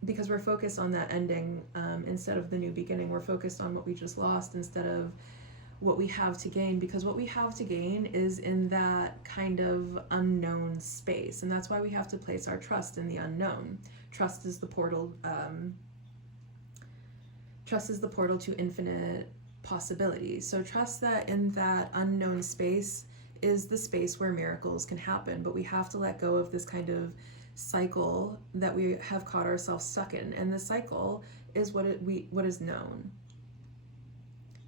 Because we're focused on that ending instead of the new beginning. We're focused on what we just lost instead of what we have to gain, because what we have to gain is in that kind of unknown space, and that's why we have to place our trust in the unknown. Trust is the portal. Trust is the portal to infinite possibilities. So trust that in that unknown space is the space where miracles can happen, but we have to let go of this kind of cycle that we have caught ourselves stuck in, and the cycle is what is known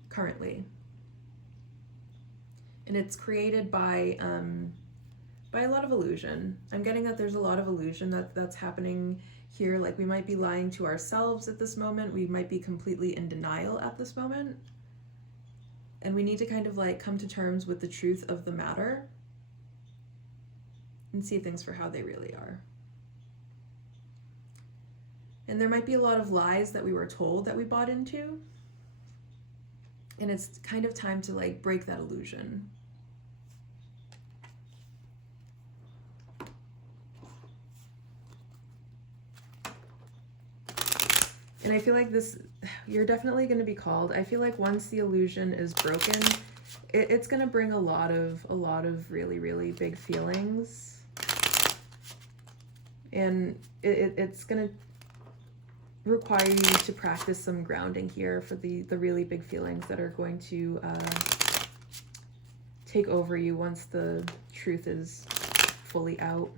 currently, and it's created by a lot of illusion. I'm getting that there's a lot of illusion that's happening here. Like we might be lying to ourselves at this moment. We might be completely in denial at this moment, and we need to kind of like come to terms with the truth of the matter and see things for how they really are. And there might be a lot of lies that we were told that we bought into. And it's kind of time to like break that illusion. And I feel like you're definitely going to be called. I feel like once the illusion is broken, it's going to bring a lot of really, really big feelings. And it's going to require you to practice some grounding here for the really big feelings that are going to take over you once the truth is fully out.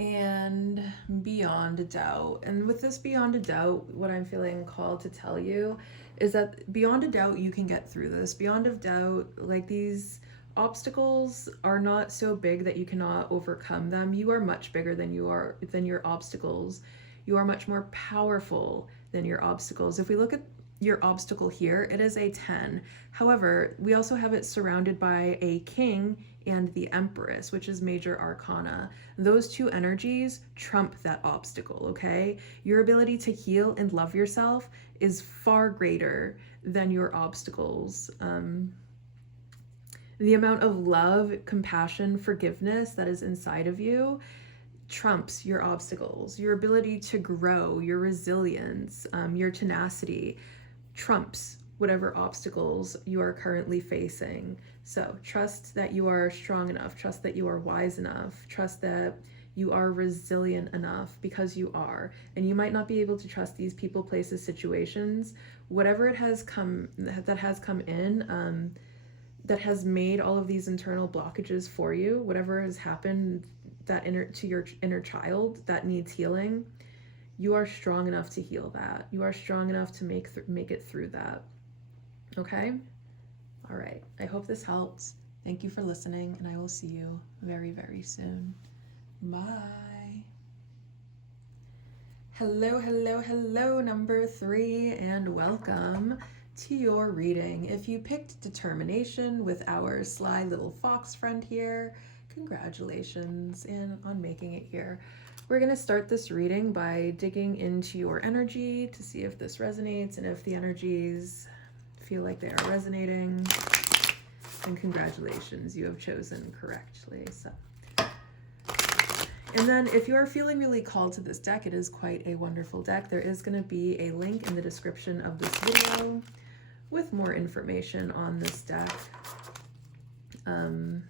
And beyond a doubt. And with this beyond a doubt, what I'm feeling called to tell you is that beyond a doubt, you can get through this. Beyond a doubt, like these obstacles are not so big that you cannot overcome them. You are much bigger than your obstacles. You are much more powerful than your obstacles. If we look at your obstacle here, it is a 10. However, we also have it surrounded by a king and the Empress, which is major arcana. Those two energies trump that obstacle, okay? Your ability to heal and love yourself is far greater than your obstacles. The amount of love, compassion, forgiveness that is inside of you trumps your obstacles. Your ability to grow, your resilience, your tenacity trumps whatever obstacles you are currently facing. So trust that you are strong enough, trust that you are wise enough, trust that you are resilient enough, because you are. And you might not be able to trust these people, places, situations, whatever it has come that has come in, that has made all of these internal blockages for you, whatever has happened to your inner child that needs healing. You are strong enough to heal that. You are strong enough to make it through that. Okay? All right. I hope this helps. Thank you for listening, and I will see you very, very soon. Bye. Hello, hello, hello, number 3, and welcome to your reading. If you picked determination with our sly little fox friend here, congratulations on making it here. We're going to start this reading by digging into your energy to see if this resonates, and if the energies feel like they are resonating, then congratulations, you have chosen correctly. So, and then if you are feeling really called to this deck, it is quite a wonderful deck. There is going to be a link in the description of this video with more information on this deck. And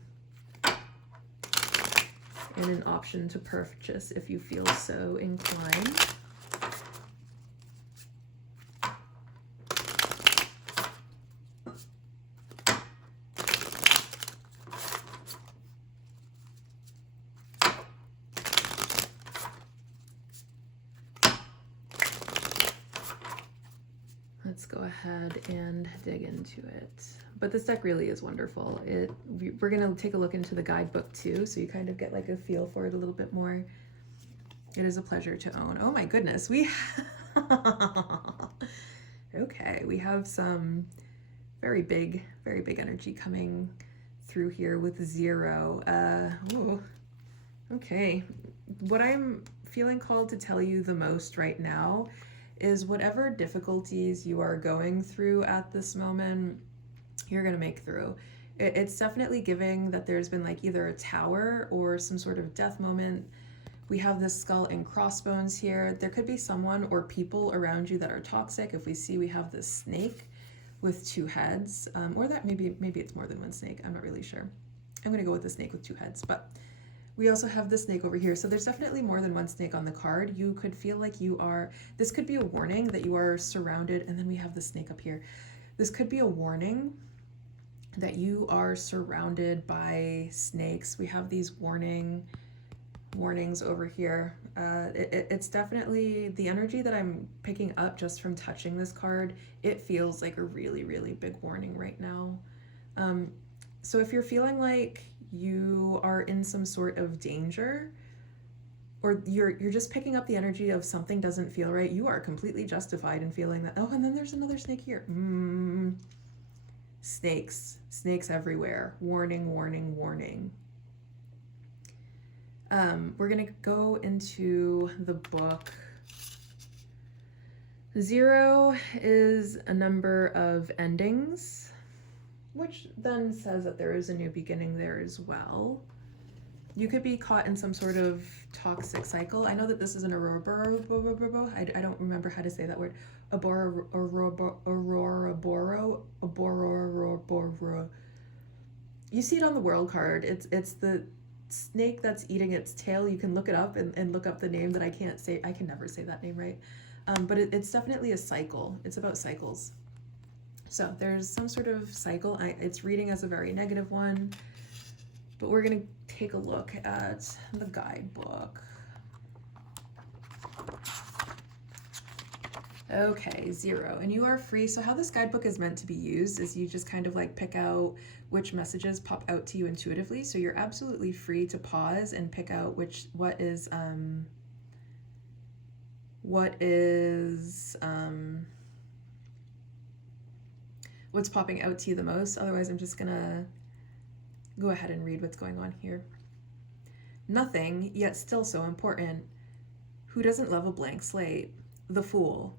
an option to purchase if you feel so inclined. Let's go ahead and dig into it. But this deck really is wonderful. We're going to take a look into the guidebook too, so you kind of get like a feel for it a little bit more. It is a pleasure to own. Oh my goodness, okay, we have some very big energy coming through here with 0. Okay, what I'm feeling called to tell you the most right now is whatever difficulties you are going through at this moment, you're going to make through. It's definitely giving that there's been like either a tower or some sort of death moment. We have this skull and crossbones here. There could be someone or people around you that are toxic. If we have this snake with 2 heads, or that maybe it's more than one snake. I'm not really sure. I'm going to go with the snake with 2 heads, but we also have the snake over here. So there's definitely more than one snake on the card. You could feel like this could be a warning that you are surrounded, and then we have the snake up here. This could be a warning that you are surrounded by snakes. We have these warnings over here. It's definitely the energy that I'm picking up just from touching this card. It feels like a really, really big warning right now. So if you're feeling like you are in some sort of danger, or you're just picking up the energy of something doesn't feel right, you are completely justified in feeling that. Oh, and then there's another snake here. Snakes everywhere. Warning, warning, warning. We're gonna go into the book. 0 is a number of endings, which then says that there is a new beginning there as well. You could be caught in some sort of toxic cycle. I know that this is an Ouroboros. I don't remember how to say that word. Ouroboros. You see it on the world card. It's the snake that's eating its tail. You can look it up and look up the name that I can't say. I can never say that name right. But it's definitely a cycle. It's about cycles. So there's some sort of cycle. It's reading as a very negative one, but we're going to take a look at the guidebook. Okay, 0, and you are free. So how this guidebook is meant to be used is you just kind of like pick out which messages pop out to you intuitively. So you're absolutely free to pause and pick out what is what's popping out to you the most. Otherwise, I'm just gonna go ahead and read what's going on here. Nothing, yet still so important. Who doesn't love a blank slate? The Fool.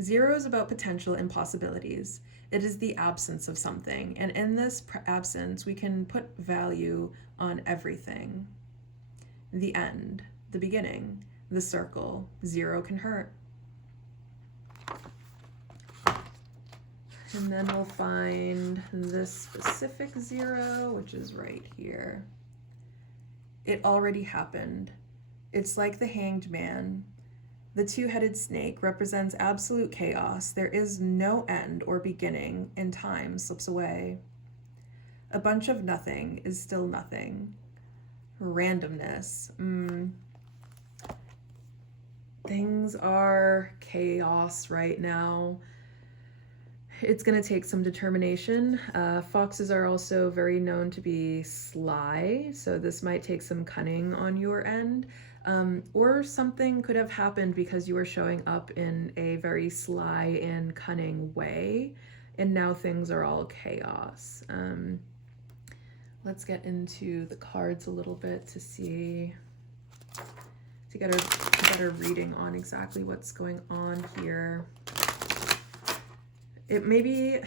0 is about potential and possibilities. It is the absence of something, and in this absence, we can put value on everything. The End. the beginning, the circle. 0 can hurt. And then we'll find this specific 0, which is right here. It already happened. It's like the hanged man. The two-headed snake represents absolute chaos. There is no end or beginning, and time slips away. A bunch of nothing is still nothing. Randomness. Things are chaos right now. It's going to take some determination. Foxes are also very known to be sly, so this might take some cunning on your end. Or something could have happened because you were showing up in a very sly and cunning way, and now things are all chaos. Let's get into the cards a little bit to get a better reading on exactly what's going on here. It maybe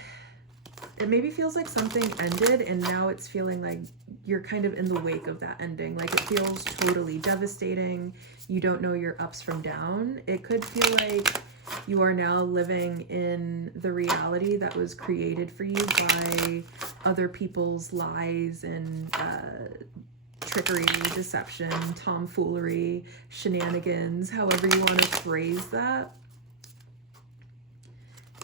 feels like something ended, and now it's feeling like you're kind of in the wake of that ending. Like it feels totally devastating. You don't know your ups from down. It could feel like you are now living in the reality that was created for you by other people's lies and trickery, deception, tomfoolery, shenanigans, however you want to phrase that.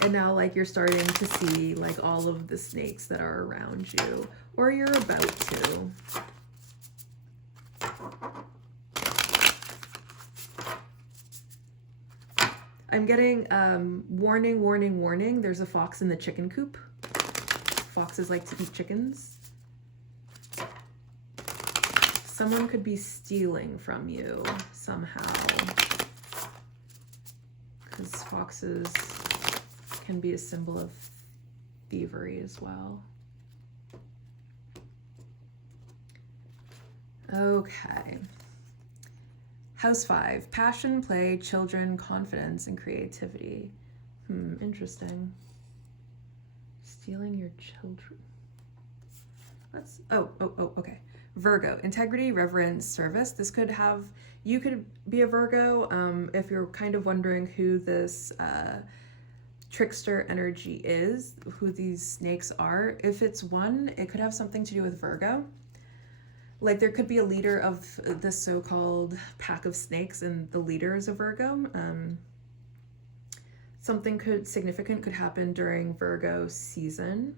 And now, like, you're starting to see, like, all of the snakes that are around you, or you're about to. I'm getting warning, warning, warning. There's a fox in the chicken coop. Foxes like to eat chickens. Someone could be stealing from you somehow, because foxes can be a symbol of thievery as well. Okay. House 5, passion, play, children, confidence, and creativity. Interesting. Stealing your children. Okay. Virgo, integrity, reverence, service. This could have, you could be a Virgo if you're kind of wondering who this trickster energy is, who these snakes are. If it's one, it could have something to do with Virgo. Like there could be a leader of this so-called pack of snakes, and the leader is a Virgo. Something significant could happen during Virgo season.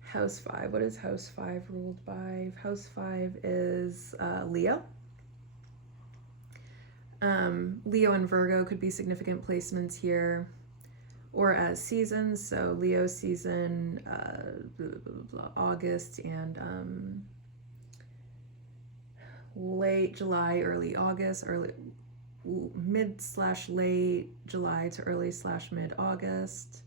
House 5, what is House 5 ruled by? House 5 is Leo. Leo and Virgo could be significant placements here, or as seasons. So Leo season, August and late July, early August, mid/late July to early/mid August.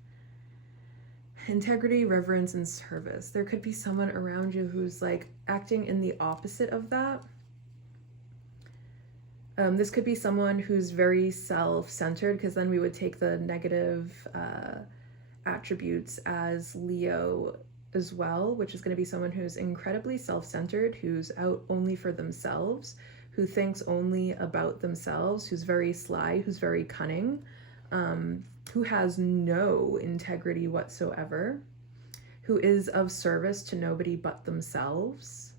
Integrity, reverence, and service. There could be someone around you who's like acting in the opposite of that. This could be someone who's very self-centered, because then we would take the negative attributes as Leo as well, which is going to be someone who's incredibly self-centered, who's out only for themselves, who thinks only about themselves, who's very sly, who's very cunning, who has no integrity whatsoever, who is of service to nobody but themselves.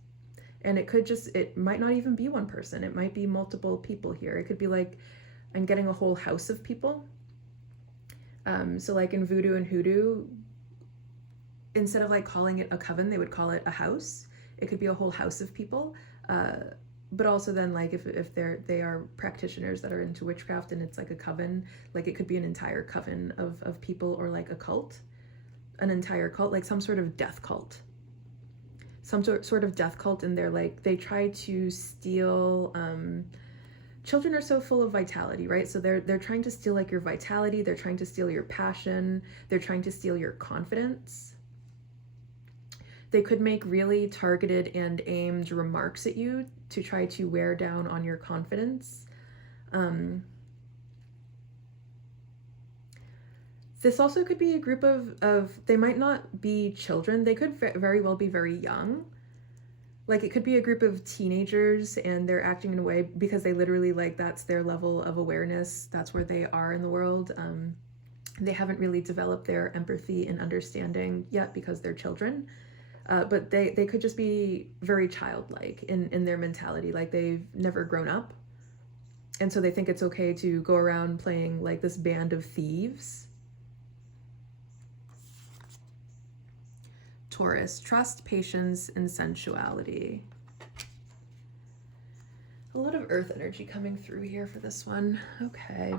And it might not even be one person. It might be multiple people here. It could be like, I'm getting a whole house of people. So like in voodoo and hoodoo, instead of like calling it a coven, they would call it a house. It could be a whole house of people. But also then like if they are practitioners that are into witchcraft and it's like a coven, like it could be an entire coven of people, or like a cult, an entire cult, like some sort of death cult. Some sort of death cult, and they try to steal, children are so full of vitality, right? So they're trying to steal like your vitality, they're trying to steal your passion, they're trying to steal your confidence. They could make really targeted and aimed remarks at you to try to wear down on your confidence. This also could be a group of they might not be children, they could very well be very young. like it could be a group of teenagers and they're acting in a way because they literally, like, that's their level of awareness, that's where they are in the world. They haven't really developed their empathy and understanding yet because they're children. But they could just be very childlike in their mentality, like they've never grown up. And so they think it's okay to go around playing like this band of thieves. Taurus, trust, patience, and sensuality. A lot of earth energy coming through here for this one. Okay.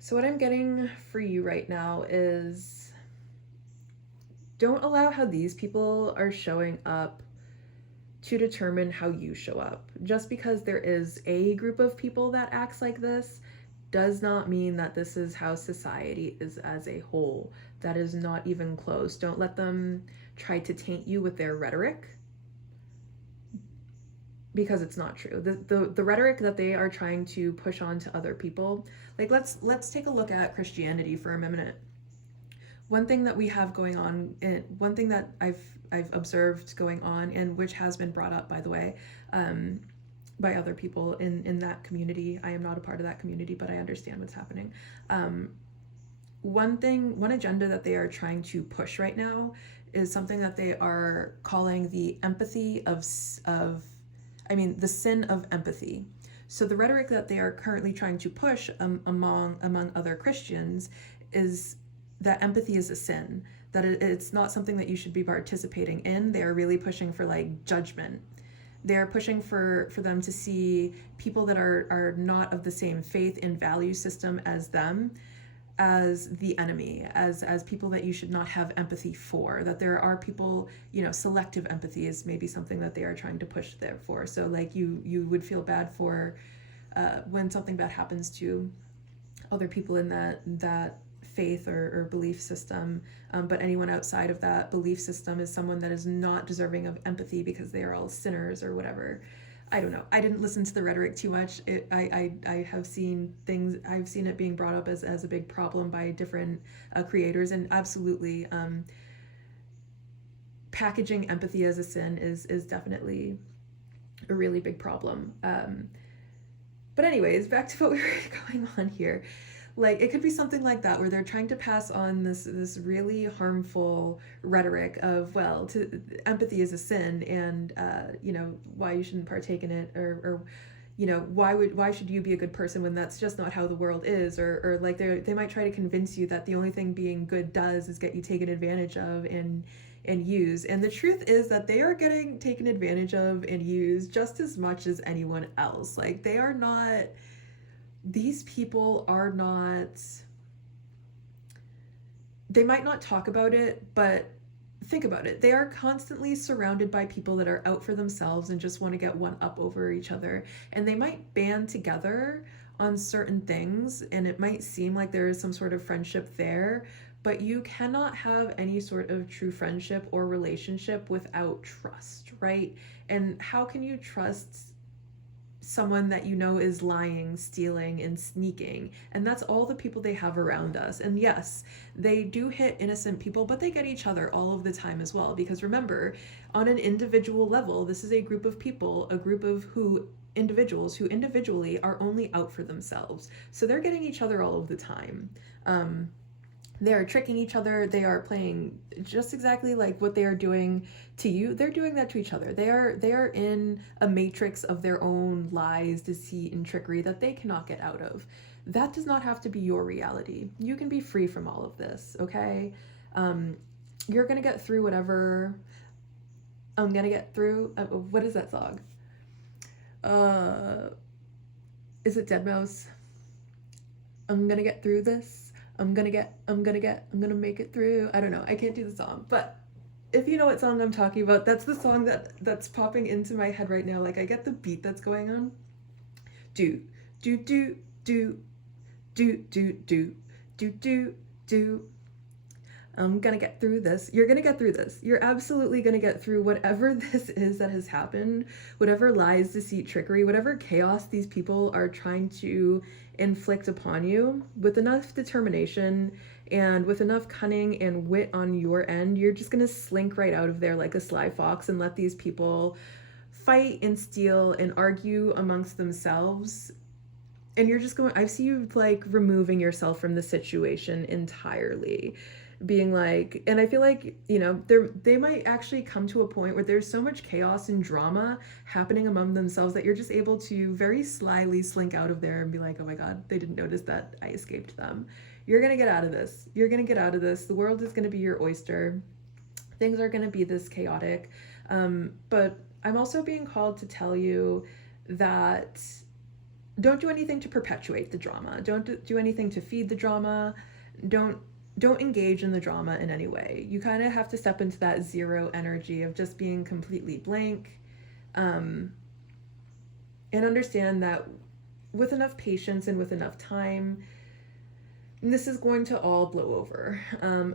So what I'm getting for you right now is don't allow how these people are showing up to determine how you show up. Just because there is a group of people that acts like this does not mean that this is how society is as a whole. That is not even close. Don't let them try to taint you with their rhetoric, because it's not true. The rhetoric that they are trying to push on to other people, like let's take a look at Christianity for a minute. One thing that we have going on, and one thing that I've observed going on, and which has been brought up, by the way, by other people in that community. I am not a part of that community, but I understand what's happening. One agenda that they are trying to push right now is something that they are calling the empathy the sin of empathy. So the rhetoric that they are currently trying to push among other Christians is that empathy is a sin, that it's not something that you should be participating in. They are really pushing for like judgment. They're pushing for them to see people that are not of the same faith and value system as them as the enemy, as people that you should not have empathy for, that there are people, selective empathy is maybe something that they are trying to push there for. So like you would feel bad for when something bad happens to other people in that faith or belief system, but anyone outside of that belief system is someone that is not deserving of empathy because they are all sinners or whatever. I don't know. I didn't listen to the rhetoric too much. I have seen things, I've seen it being brought up as a big problem by different creators, and absolutely packaging empathy as a sin is definitely a really big problem. But anyways, back to what we were going on here. Like, it could be something like that, where they're trying to pass on this really harmful rhetoric of, well, empathy is a sin, and why you shouldn't partake in it, or why should you be a good person when that's just not how the world is, or like they might try to convince you that the only thing being good does is get you taken advantage of and used. And the truth is that they are getting taken advantage of and used just as much as anyone else. Like, these people are not, they might not talk about it, but think about it. They are constantly surrounded by people that are out for themselves and just want to get one up over each other. And they might band together on certain things, and it might seem like there is some sort of friendship there, but you cannot have any sort of true friendship or relationship without trust, right? And how can you trust someone that is lying, stealing, and sneaking? And that's all the people they have around us. And yes, they do hit innocent people, but they get each other all of the time as well. Because remember, on an individual level, this is a group of people, a group of individuals who individually are only out for themselves. So they're getting each other all of the time. They are tricking each other. They are playing just exactly like what they are doing to you. They're doing that to each other. They are in a matrix of their own lies, deceit, and trickery that they cannot get out of. That does not have to be your reality. You can be free from all of this, okay? You're gonna get through whatever I'm gonna get through. What is that song? Is it Deadmau5? I'm gonna get through this. I'm gonna make it through. I don't know. I can't do the song, but if you know what song I'm talking about, that's the song that's popping into my head right now. Like, I get the beat that's going on. Do, do, do, do, do, do, do, do, do, do. I'm gonna get through this. You're gonna get through this. You're absolutely gonna get through whatever this is that has happened, whatever lies, deceit, trickery, whatever chaos these people are trying to inflict upon you, with enough determination And with enough cunning and wit on your end, you're just going to slink right out of there like a sly fox and let these people fight and steal and argue amongst themselves. And you're just going, I see you like removing yourself from the situation entirely, being like, and I feel like, you know, they might actually come to a point where there's so much chaos and drama happening among themselves that you're just able to very slyly slink out of there and be like, oh my God, they didn't notice that I escaped them. You're going to get out of this. You're going to get out of this. The world is going to be your oyster. Things are going to be this chaotic. But I'm also being called to tell you that don't do anything to perpetuate the drama. Don't do anything to feed the drama. Don't engage in the drama in any way. You kind of have to step into that zero energy of just being completely blank, and understand that with enough patience and with enough time, this is going to all blow over.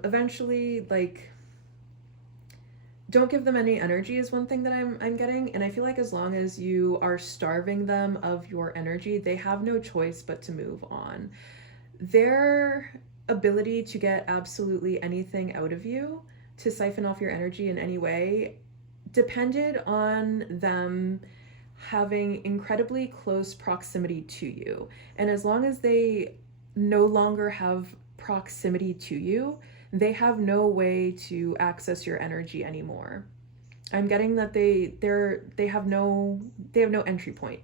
Eventually, like, don't give them any energy is one thing that I'm getting, and I feel like as long as you are starving them of your energy, they have no choice but to move on. Their ability to get absolutely anything out of you, to siphon off your energy in any way, depended on them having incredibly close proximity to you. And as long as they no longer have proximity to you, they have no way to access your energy anymore. I'm getting that they have no entry point.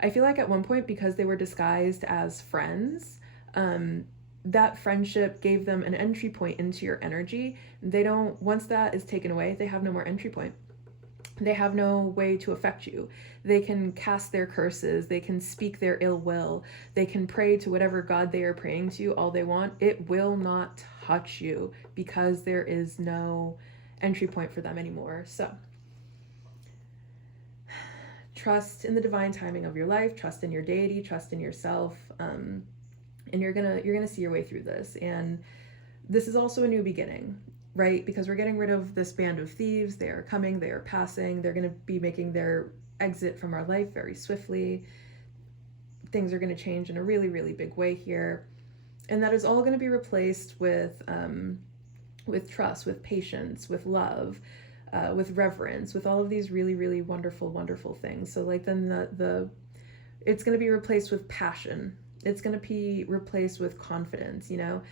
I feel like at one point, because they were disguised as friends, that friendship gave them an entry point into your energy. Once that is taken away, they have no more entry point. They have no way to affect you. They can cast their curses. They can speak their ill will. They can pray to whatever God they are praying to all they want. It will not touch you because there is no entry point for them anymore. So trust in the divine timing of your life, trust in your deity, trust in yourself, and you're gonna see your way through this. And this is also a new beginning, right? Because we're getting rid of this band of thieves. They are coming, they are passing, they're going to be making their exit from our life very swiftly. Things are going to change in a really, really big way here. And that is all going to be replaced with trust, with patience, with love, with reverence, with all of these really, really wonderful, wonderful things. So like then it's going to be replaced with passion. It's going to be replaced with confidence, you know?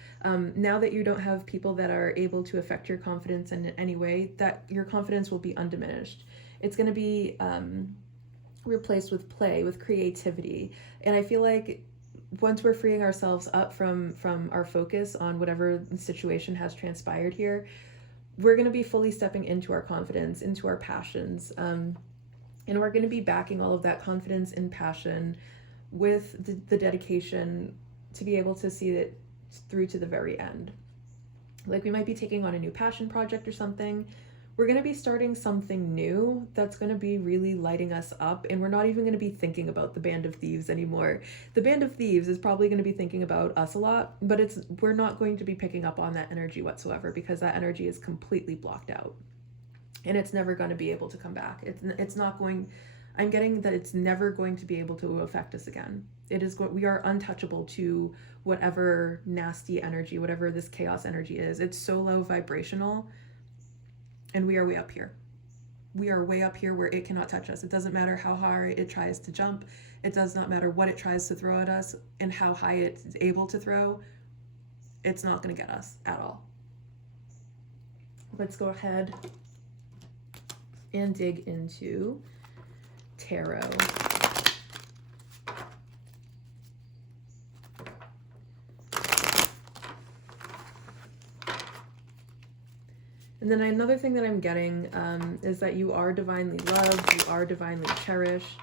Now that you don't have people that are able to affect your confidence in any way, that your confidence will be undiminished. It's going to be replaced with play, with creativity. And I feel like once we're freeing ourselves up from our focus on whatever situation has transpired here, we're going to be fully stepping into our confidence, into our passions. And we're going to be backing all of that confidence and passion with the dedication to be able to see it through to the very end. Like we might be taking on a new passion project or something. We're going to be starting something new that's going to be really lighting us up, and we're not even going to be thinking about the band of thieves anymore. The band of thieves is probably going to be thinking about us a lot, but we're not going to be picking up on that energy whatsoever, because that energy is completely blocked out and it's never going to be able to come back. It's not going, I'm getting that it's never going to be able to affect us again. We are untouchable to whatever nasty energy, whatever this chaos energy is. It's so low vibrational, and we are way up here. We are way up here where it cannot touch us. It doesn't matter how high it tries to jump. It does not matter what it tries to throw at us and how high it's able to throw. It's not going to get us at all. Let's go ahead and dig into tarot. And then another thing that I'm getting is that you are divinely loved, you are divinely cherished.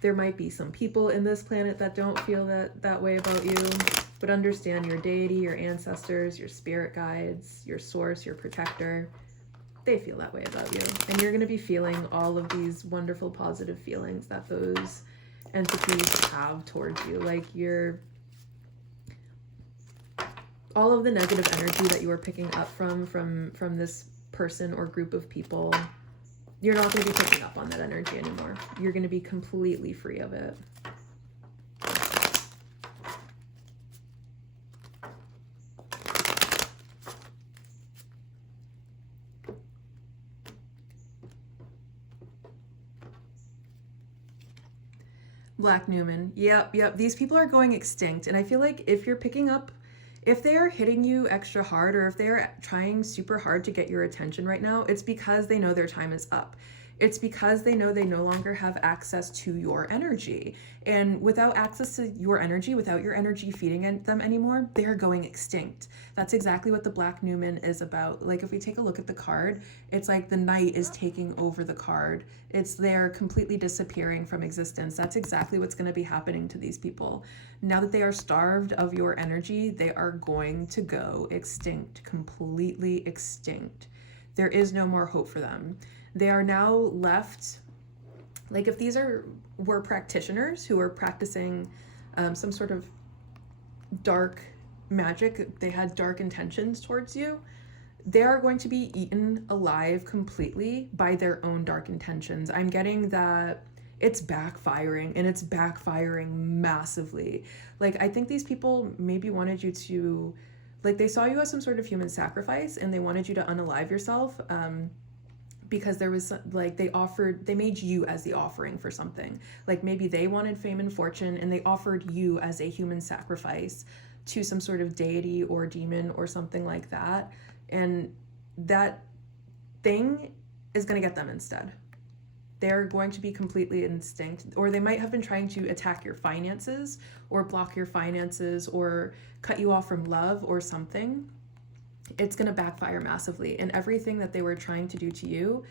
There might be some people in this planet that don't feel that way about you, but understand your deity, your ancestors, your spirit guides, your source, your protector, they feel that way about you. And you're going to be feeling all of these wonderful positive feelings that those entities have towards you. Like all of the negative energy that you are picking up from this person or group of people, you're not going to be picking up on that energy anymore. You're going to be completely free of it. Black Newman. Yep. These people are going extinct. And I feel like if you're picking up, if they are hitting you extra hard, or if they are trying super hard to get your attention right now, it's because they know their time is up. It's because they know they no longer have access to your energy. And without access to your energy, without your energy feeding them anymore, they're going extinct. That's exactly what the Black Newman is about. Like, if we take a look at the card, it's like the night is taking over the card. It's they're completely disappearing from existence. That's exactly what's going to be happening to these people. Now that they are starved of your energy, they are going to go extinct, completely extinct. There is no more hope for them. They are now left, like if these were practitioners who are practicing some sort of dark magic, they had dark intentions towards you, they are going to be eaten alive completely by their own dark intentions. I'm getting that it's backfiring, and it's backfiring massively. Like, I think these people maybe wanted you to, like, they saw you as some sort of human sacrifice, and they wanted you to unalive yourself, because there was, like, they made you as the offering for something. Like, maybe they wanted fame and fortune, and they offered you as a human sacrifice to some sort of deity or demon or something like that. And that thing is going to get them instead. They're going to be completely extinct, or they might have been trying to attack your finances or block your finances or cut you off from love or something. It's going to backfire massively, and everything that they were trying to do to you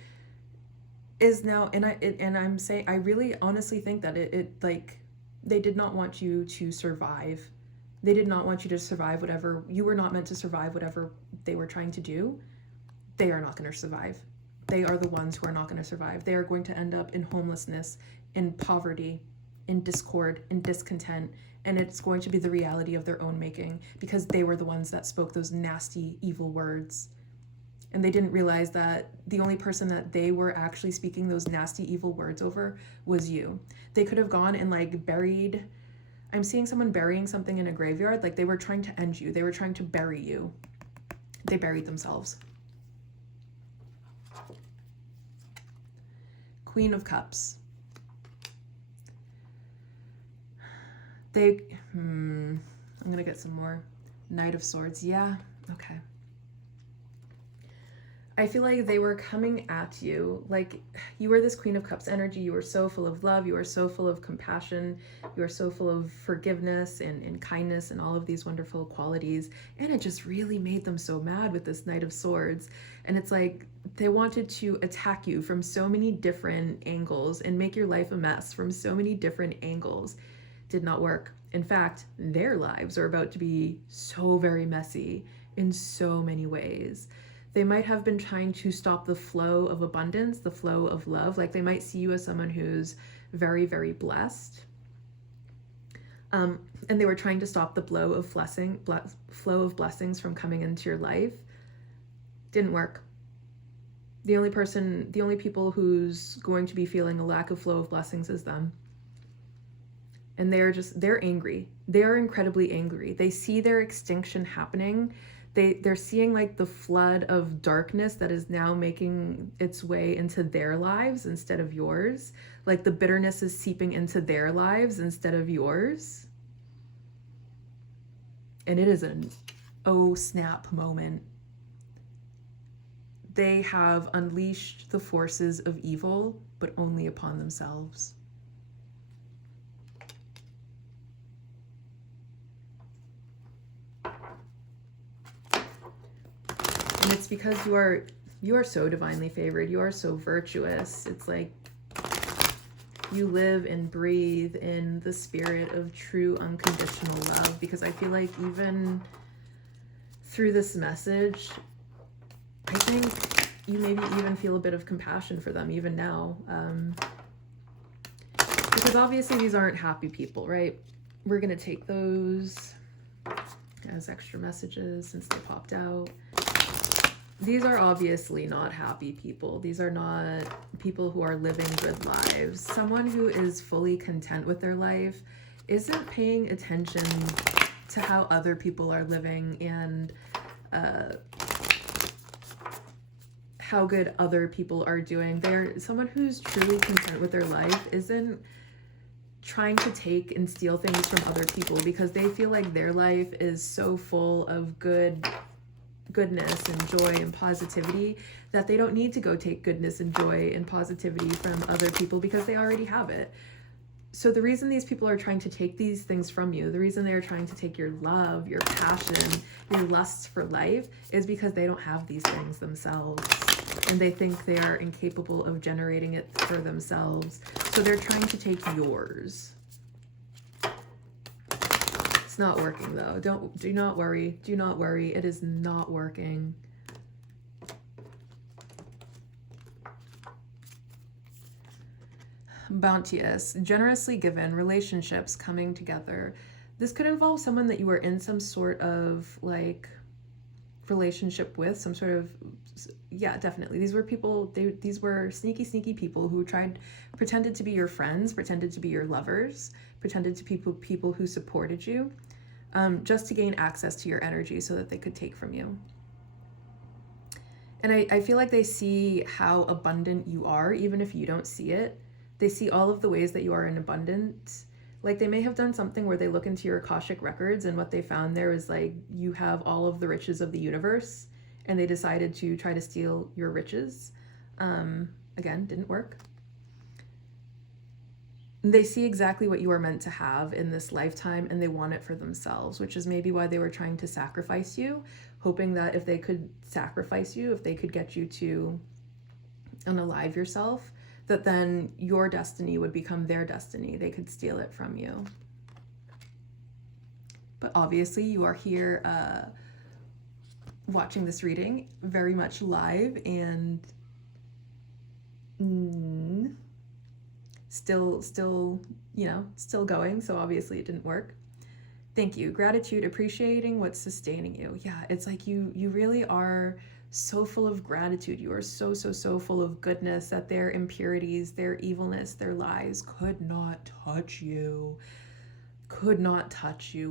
is now, I'm saying, I really honestly think that it like, they did not want you to survive. They did not want you to survive whatever, you were not meant to survive whatever they were trying to do. They are not going to survive. They are the ones who are not going to survive. They are going to end up in homelessness, in poverty, in discord, in discontent, and it's going to be the reality of their own making, because they were the ones that spoke those nasty, evil words. And they didn't realize that the only person that they were actually speaking those nasty, evil words over was you. They could have gone and, like, buried, I'm seeing someone burying something in a graveyard. Like, they were trying to end you. They were trying to bury you. They buried themselves. Queen of Cups. I'm gonna get some more. Knight of Swords. Yeah, okay. I feel like they were coming at you, like, you were this Queen of Cups energy. You were so full of love. You were so full of compassion. You were so full of forgiveness and kindness and all of these wonderful qualities. And it just really made them so mad with this Knight of Swords. And it's like they wanted to attack you from so many different angles and make your life a mess from so many different angles. Did not work. In fact, their lives are about to be so very messy in so many ways. They might have been trying to stop the flow of abundance, the flow of love. Like, they might see you as someone who's very, very blessed. And they were trying to stop the flow of blessings from coming into your life. Didn't work. The only people who's going to be feeling a lack of flow of blessings is them. And they're angry. They are incredibly angry. They see their extinction happening. They're seeing, like, the flood of darkness that is now making its way into their lives instead of yours. Like, the bitterness is seeping into their lives instead of yours. And it is an oh snap moment. They have unleashed the forces of evil, but only upon themselves. And it's because you are so divinely favored. You are so virtuous. It's like you live and breathe in the spirit of true unconditional love, because I feel like even through this message, I think you maybe even feel a bit of compassion for them even now. Because obviously these aren't happy people, right? We're going to take those as extra messages since they popped out. These are obviously not happy people. These are not people who are living good lives. Someone who is fully content with their life isn't paying attention to how other people are living and how good other people are doing. Someone who's truly content with their life isn't trying to take and steal things from other people because they feel like their life is so full of goodness and joy and positivity that they don't need to go take goodness and joy and positivity from other people because they already have it. So the reason these people are trying to take these things from you, the reason they're trying to take your love, your passion, your lust for life, is because they don't have these things themselves. And they think they are incapable of generating it for themselves. So they're trying to take yours. It's not working though. Do not worry. Do not worry. It is not working. Bounteous, generously given, relationships coming together. This could involve someone that you were in some sort of like relationship with, some sort of, yeah, definitely. These were people, these were sneaky people who pretended to be your friends, pretended to be your lovers, pretended to people who supported you, just to gain access to your energy so that they could take from you. And I feel like they see how abundant you are, even if you don't see it. They see all of the ways that you are in abundance. Like they may have done something where they look into your Akashic records and what they found there is like you have all of the riches of the universe, and they decided to try to steal your riches. Again, didn't work. They see exactly what you are meant to have in this lifetime, and they want it for themselves, which is maybe why they were trying to sacrifice you, hoping that if they could sacrifice you, if they could get you to unalive yourself, that then your destiny would become their destiny. They could steal it from you. But obviously you are here watching this reading very much live and still, you know, still going. So obviously it didn't work. Thank you. Gratitude, appreciating what's sustaining you. Yeah, it's like you really are so full of gratitude. You are so full of goodness that their impurities, their evilness, their lies could not touch you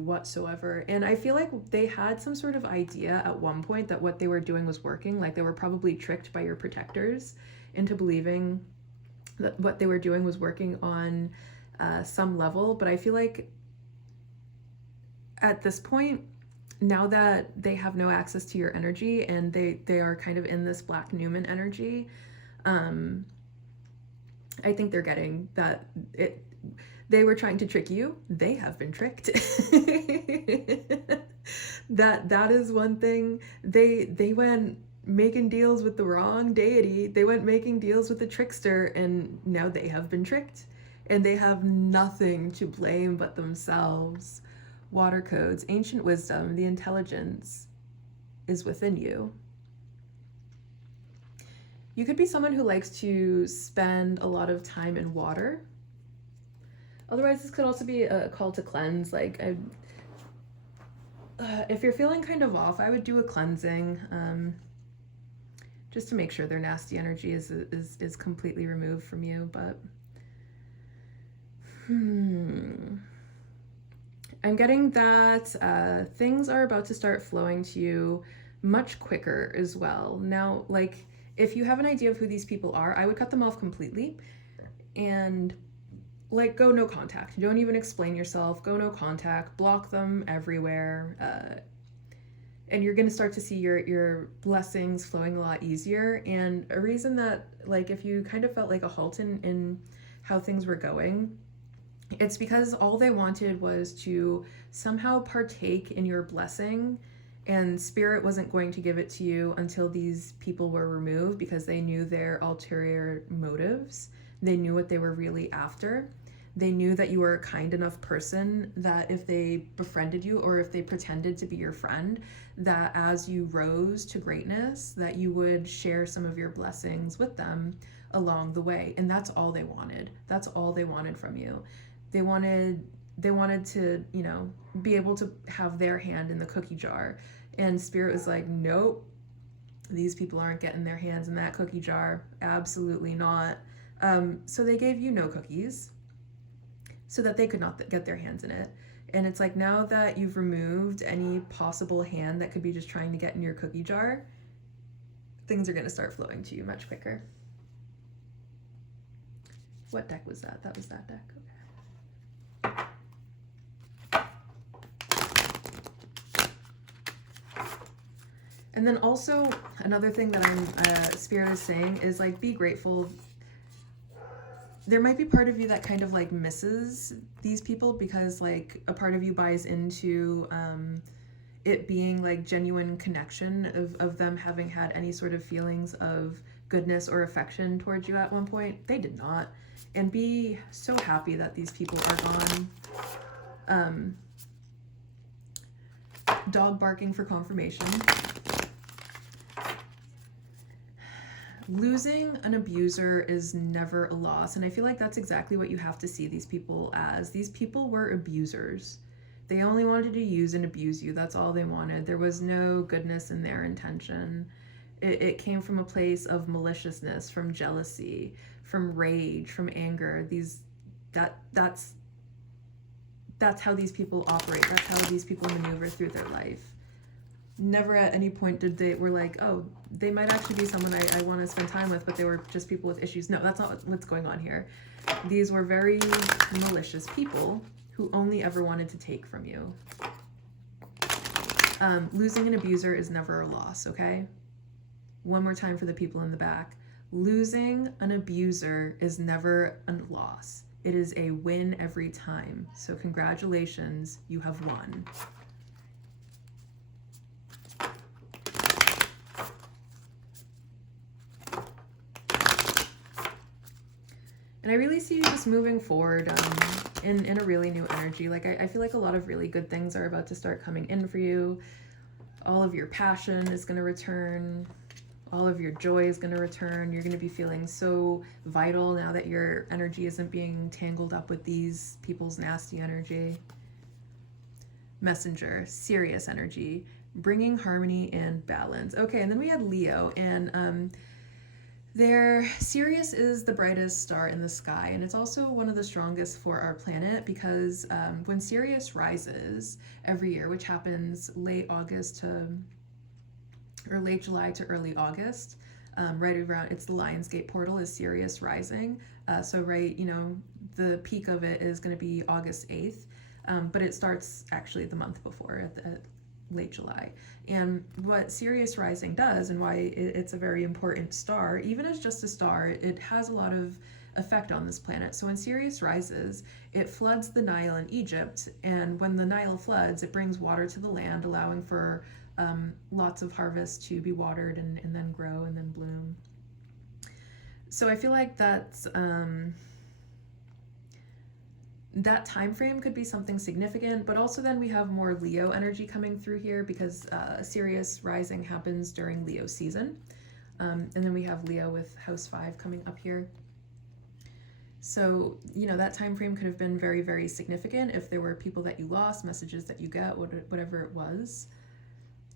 whatsoever. And I feel like they had some sort of idea at one point that what they were doing was working. Like they were probably tricked by your protectors into believing that what they were doing was working on some level. But I feel like at this point, now that they have no access to your energy and they are kind of in this Black Newman energy, I think they're getting that they were trying to trick you. They have been tricked. That is one thing. They went making deals with the wrong deity. They went making deals with the trickster, and now they have been tricked. And they have nothing to blame but themselves. Water codes, ancient wisdom, the intelligence is within you. You could be someone who likes to spend a lot of time in water. Otherwise, this could also be a call to cleanse. Like, if you're feeling kind of off, I would do a cleansing, just to make sure their nasty energy is completely removed from you. But I'm getting that things are about to start flowing to you much quicker as well. Now, like, if you have an idea of who these people are, I would cut them off completely and, like, go no contact. Don't even explain yourself. Go no contact. Block them everywhere. And you're going to start to see your blessings flowing a lot easier. And a reason that, like, if you kind of felt like a halt in how things were going, it's because all they wanted was to somehow partake in your blessing, and Spirit wasn't going to give it to you until these people were removed, because they knew their ulterior motives. They knew what they were really after. They knew that you were a kind enough person that if they befriended you, or if they pretended to be your friend, that as you rose to greatness, that you would share some of your blessings with them along the way. And that's all they wanted. That's all they wanted from you. They wanted to, you know, be able to have their hand in the cookie jar. And Spirit was like, nope, these people aren't getting their hands in that cookie jar. Absolutely not. So they gave you no cookies so that they could not get their hands in it. And it's like, now that you've removed any possible hand that could be just trying to get in your cookie jar, things are going to start flowing to you much quicker. What deck was that? That was that deck. Okay. And then also another thing that Spirit is saying is like, be grateful. There might be part of you that kind of like misses these people because like a part of you buys into it being like genuine connection of them having had any sort of feelings of goodness or affection towards you at one point. They did not. And be so happy that these people are gone. Dog barking for confirmation. Losing an abuser is never a loss, and I feel like that's exactly what you have to see these people as. These people were abusers. They only wanted to use and abuse you. That's all they wanted. There was no goodness in their intention. It came from a place of maliciousness, from jealousy, from rage, from anger. That's how these people operate. That's how these people maneuver through their life. Never at any point were like, oh, they might actually be someone I want to spend time with, but they were just people with issues. No, that's not what's going on here. These were very malicious people who only ever wanted to take from you. Losing an abuser is never a loss, okay? One more time for the people in the back. Losing an abuser is never a loss. It is a win every time. So congratulations, you have won. And I really see you just moving forward in a really new energy. Like I feel like a lot of really good things are about to start coming in for you. All of your passion is going to return. All of your joy is going to return. You're going to be feeling so vital now that your energy isn't being tangled up with these people's nasty energy. Messenger, serious energy, bringing harmony and balance. Okay, and then we had Leo, and Sirius is the brightest star in the sky, and it's also one of the strongest for our planet because when Sirius rises every year, which happens late July to early August, right around, it's the Lionsgate portal is Sirius rising. So the peak of it is going to be August 8th, but it starts actually the month before at late July. And what Sirius rising does and why it's a very important star, even as just a star, it has a lot of effect on this planet. So when Sirius rises, it floods the Nile in Egypt, and when the Nile floods, it brings water to the land, allowing for lots of harvest to be watered and then grow and then bloom. So I feel like that time frame could be something significant, but also then we have more Leo energy coming through here because Sirius rising happens during Leo season. And then we have Leo with house 5 coming up here. So, that time frame could have been very, very significant if there were people that you lost, messages that you got, whatever it was.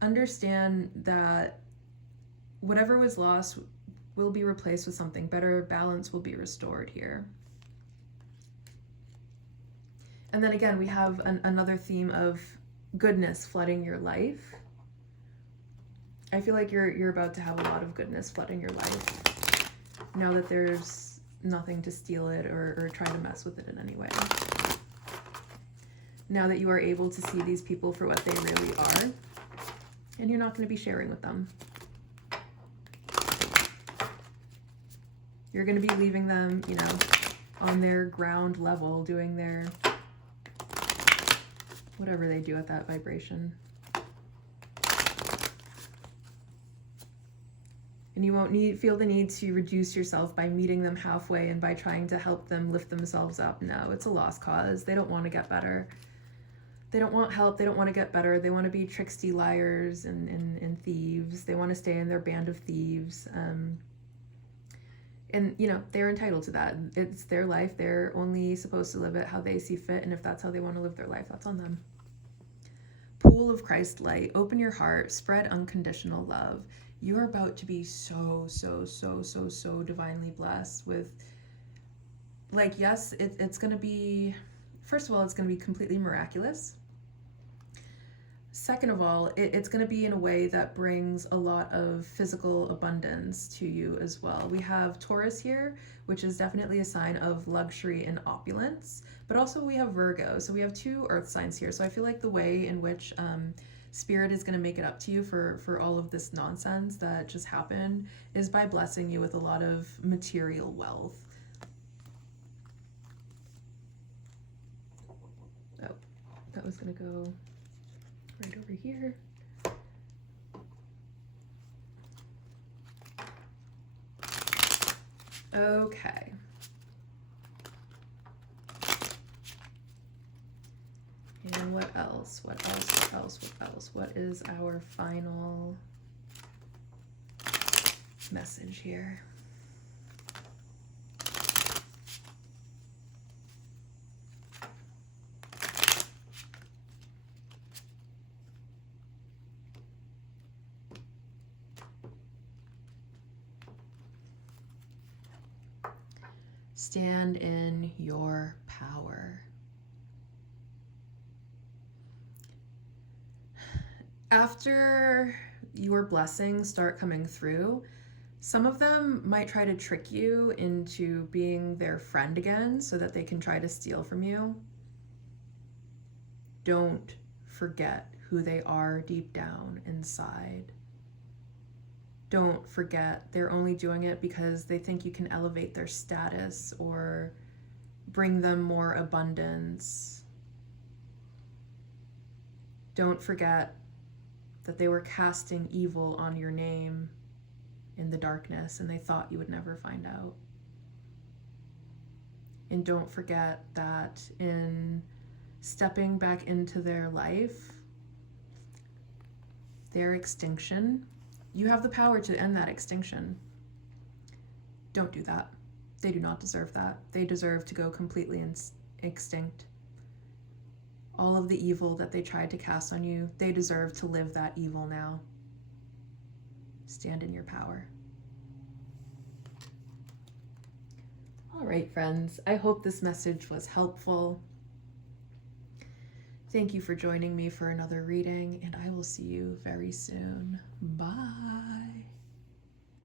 Understand that whatever was lost will be replaced with something better. Balance will be restored here. And then again, we have another theme of goodness flooding your life. I feel like you're about to have a lot of goodness flooding your life now that there's nothing to steal it or try to mess with it in any way. Now that you are able to see these people for what they really are, and you're not going to be sharing with them. You're going to be leaving them, on their ground level, doing their whatever they do at that vibration. And you won't feel the need to reduce yourself by meeting them halfway and by trying to help them lift themselves up. No, it's a lost cause. They don't want to get better. They don't want help. They don't want to get better. They want to be tricksty liars and thieves. They want to stay in their band of thieves. And, they're entitled to that. It's their life. They're only supposed to live it how they see fit. And if that's how they want to live their life, that's on them. Pool of Christ light. Open your heart. Spread unconditional love. You're about to be so divinely blessed with, yes, it's going to be, first of all, it's going to be completely miraculous. Second of all, it's going to be in a way that brings a lot of physical abundance to you as well. We have Taurus here, which is definitely a sign of luxury and opulence, but also we have Virgo. So we have 2 earth signs here. So I feel like the way in which Spirit is going to make it up to you for all of this nonsense that just happened, is by blessing you with a lot of material wealth. Oh, that was going to go right over here. Okay. And what else? What else? What else? What else? What is our final message here? Stand in your power. After your blessings start coming through, some of them might try to trick you into being their friend again so that they can try to steal from you. Don't forget who they are deep down inside. Don't forget they're only doing it because they think you can elevate their status or bring them more abundance. Don't forget that they were casting evil on your name in the darkness and they thought you would never find out. And don't forget that in stepping back into their life, their extinction, you have the power to end that extinction. Don't do that. They do not deserve that. They deserve to go completely extinct. All of the evil that they tried to cast on you, they deserve to live that evil now. Stand in your power. All right, friends. I hope this message was helpful. Thank you for joining me for another reading, and I will see you very soon. Bye.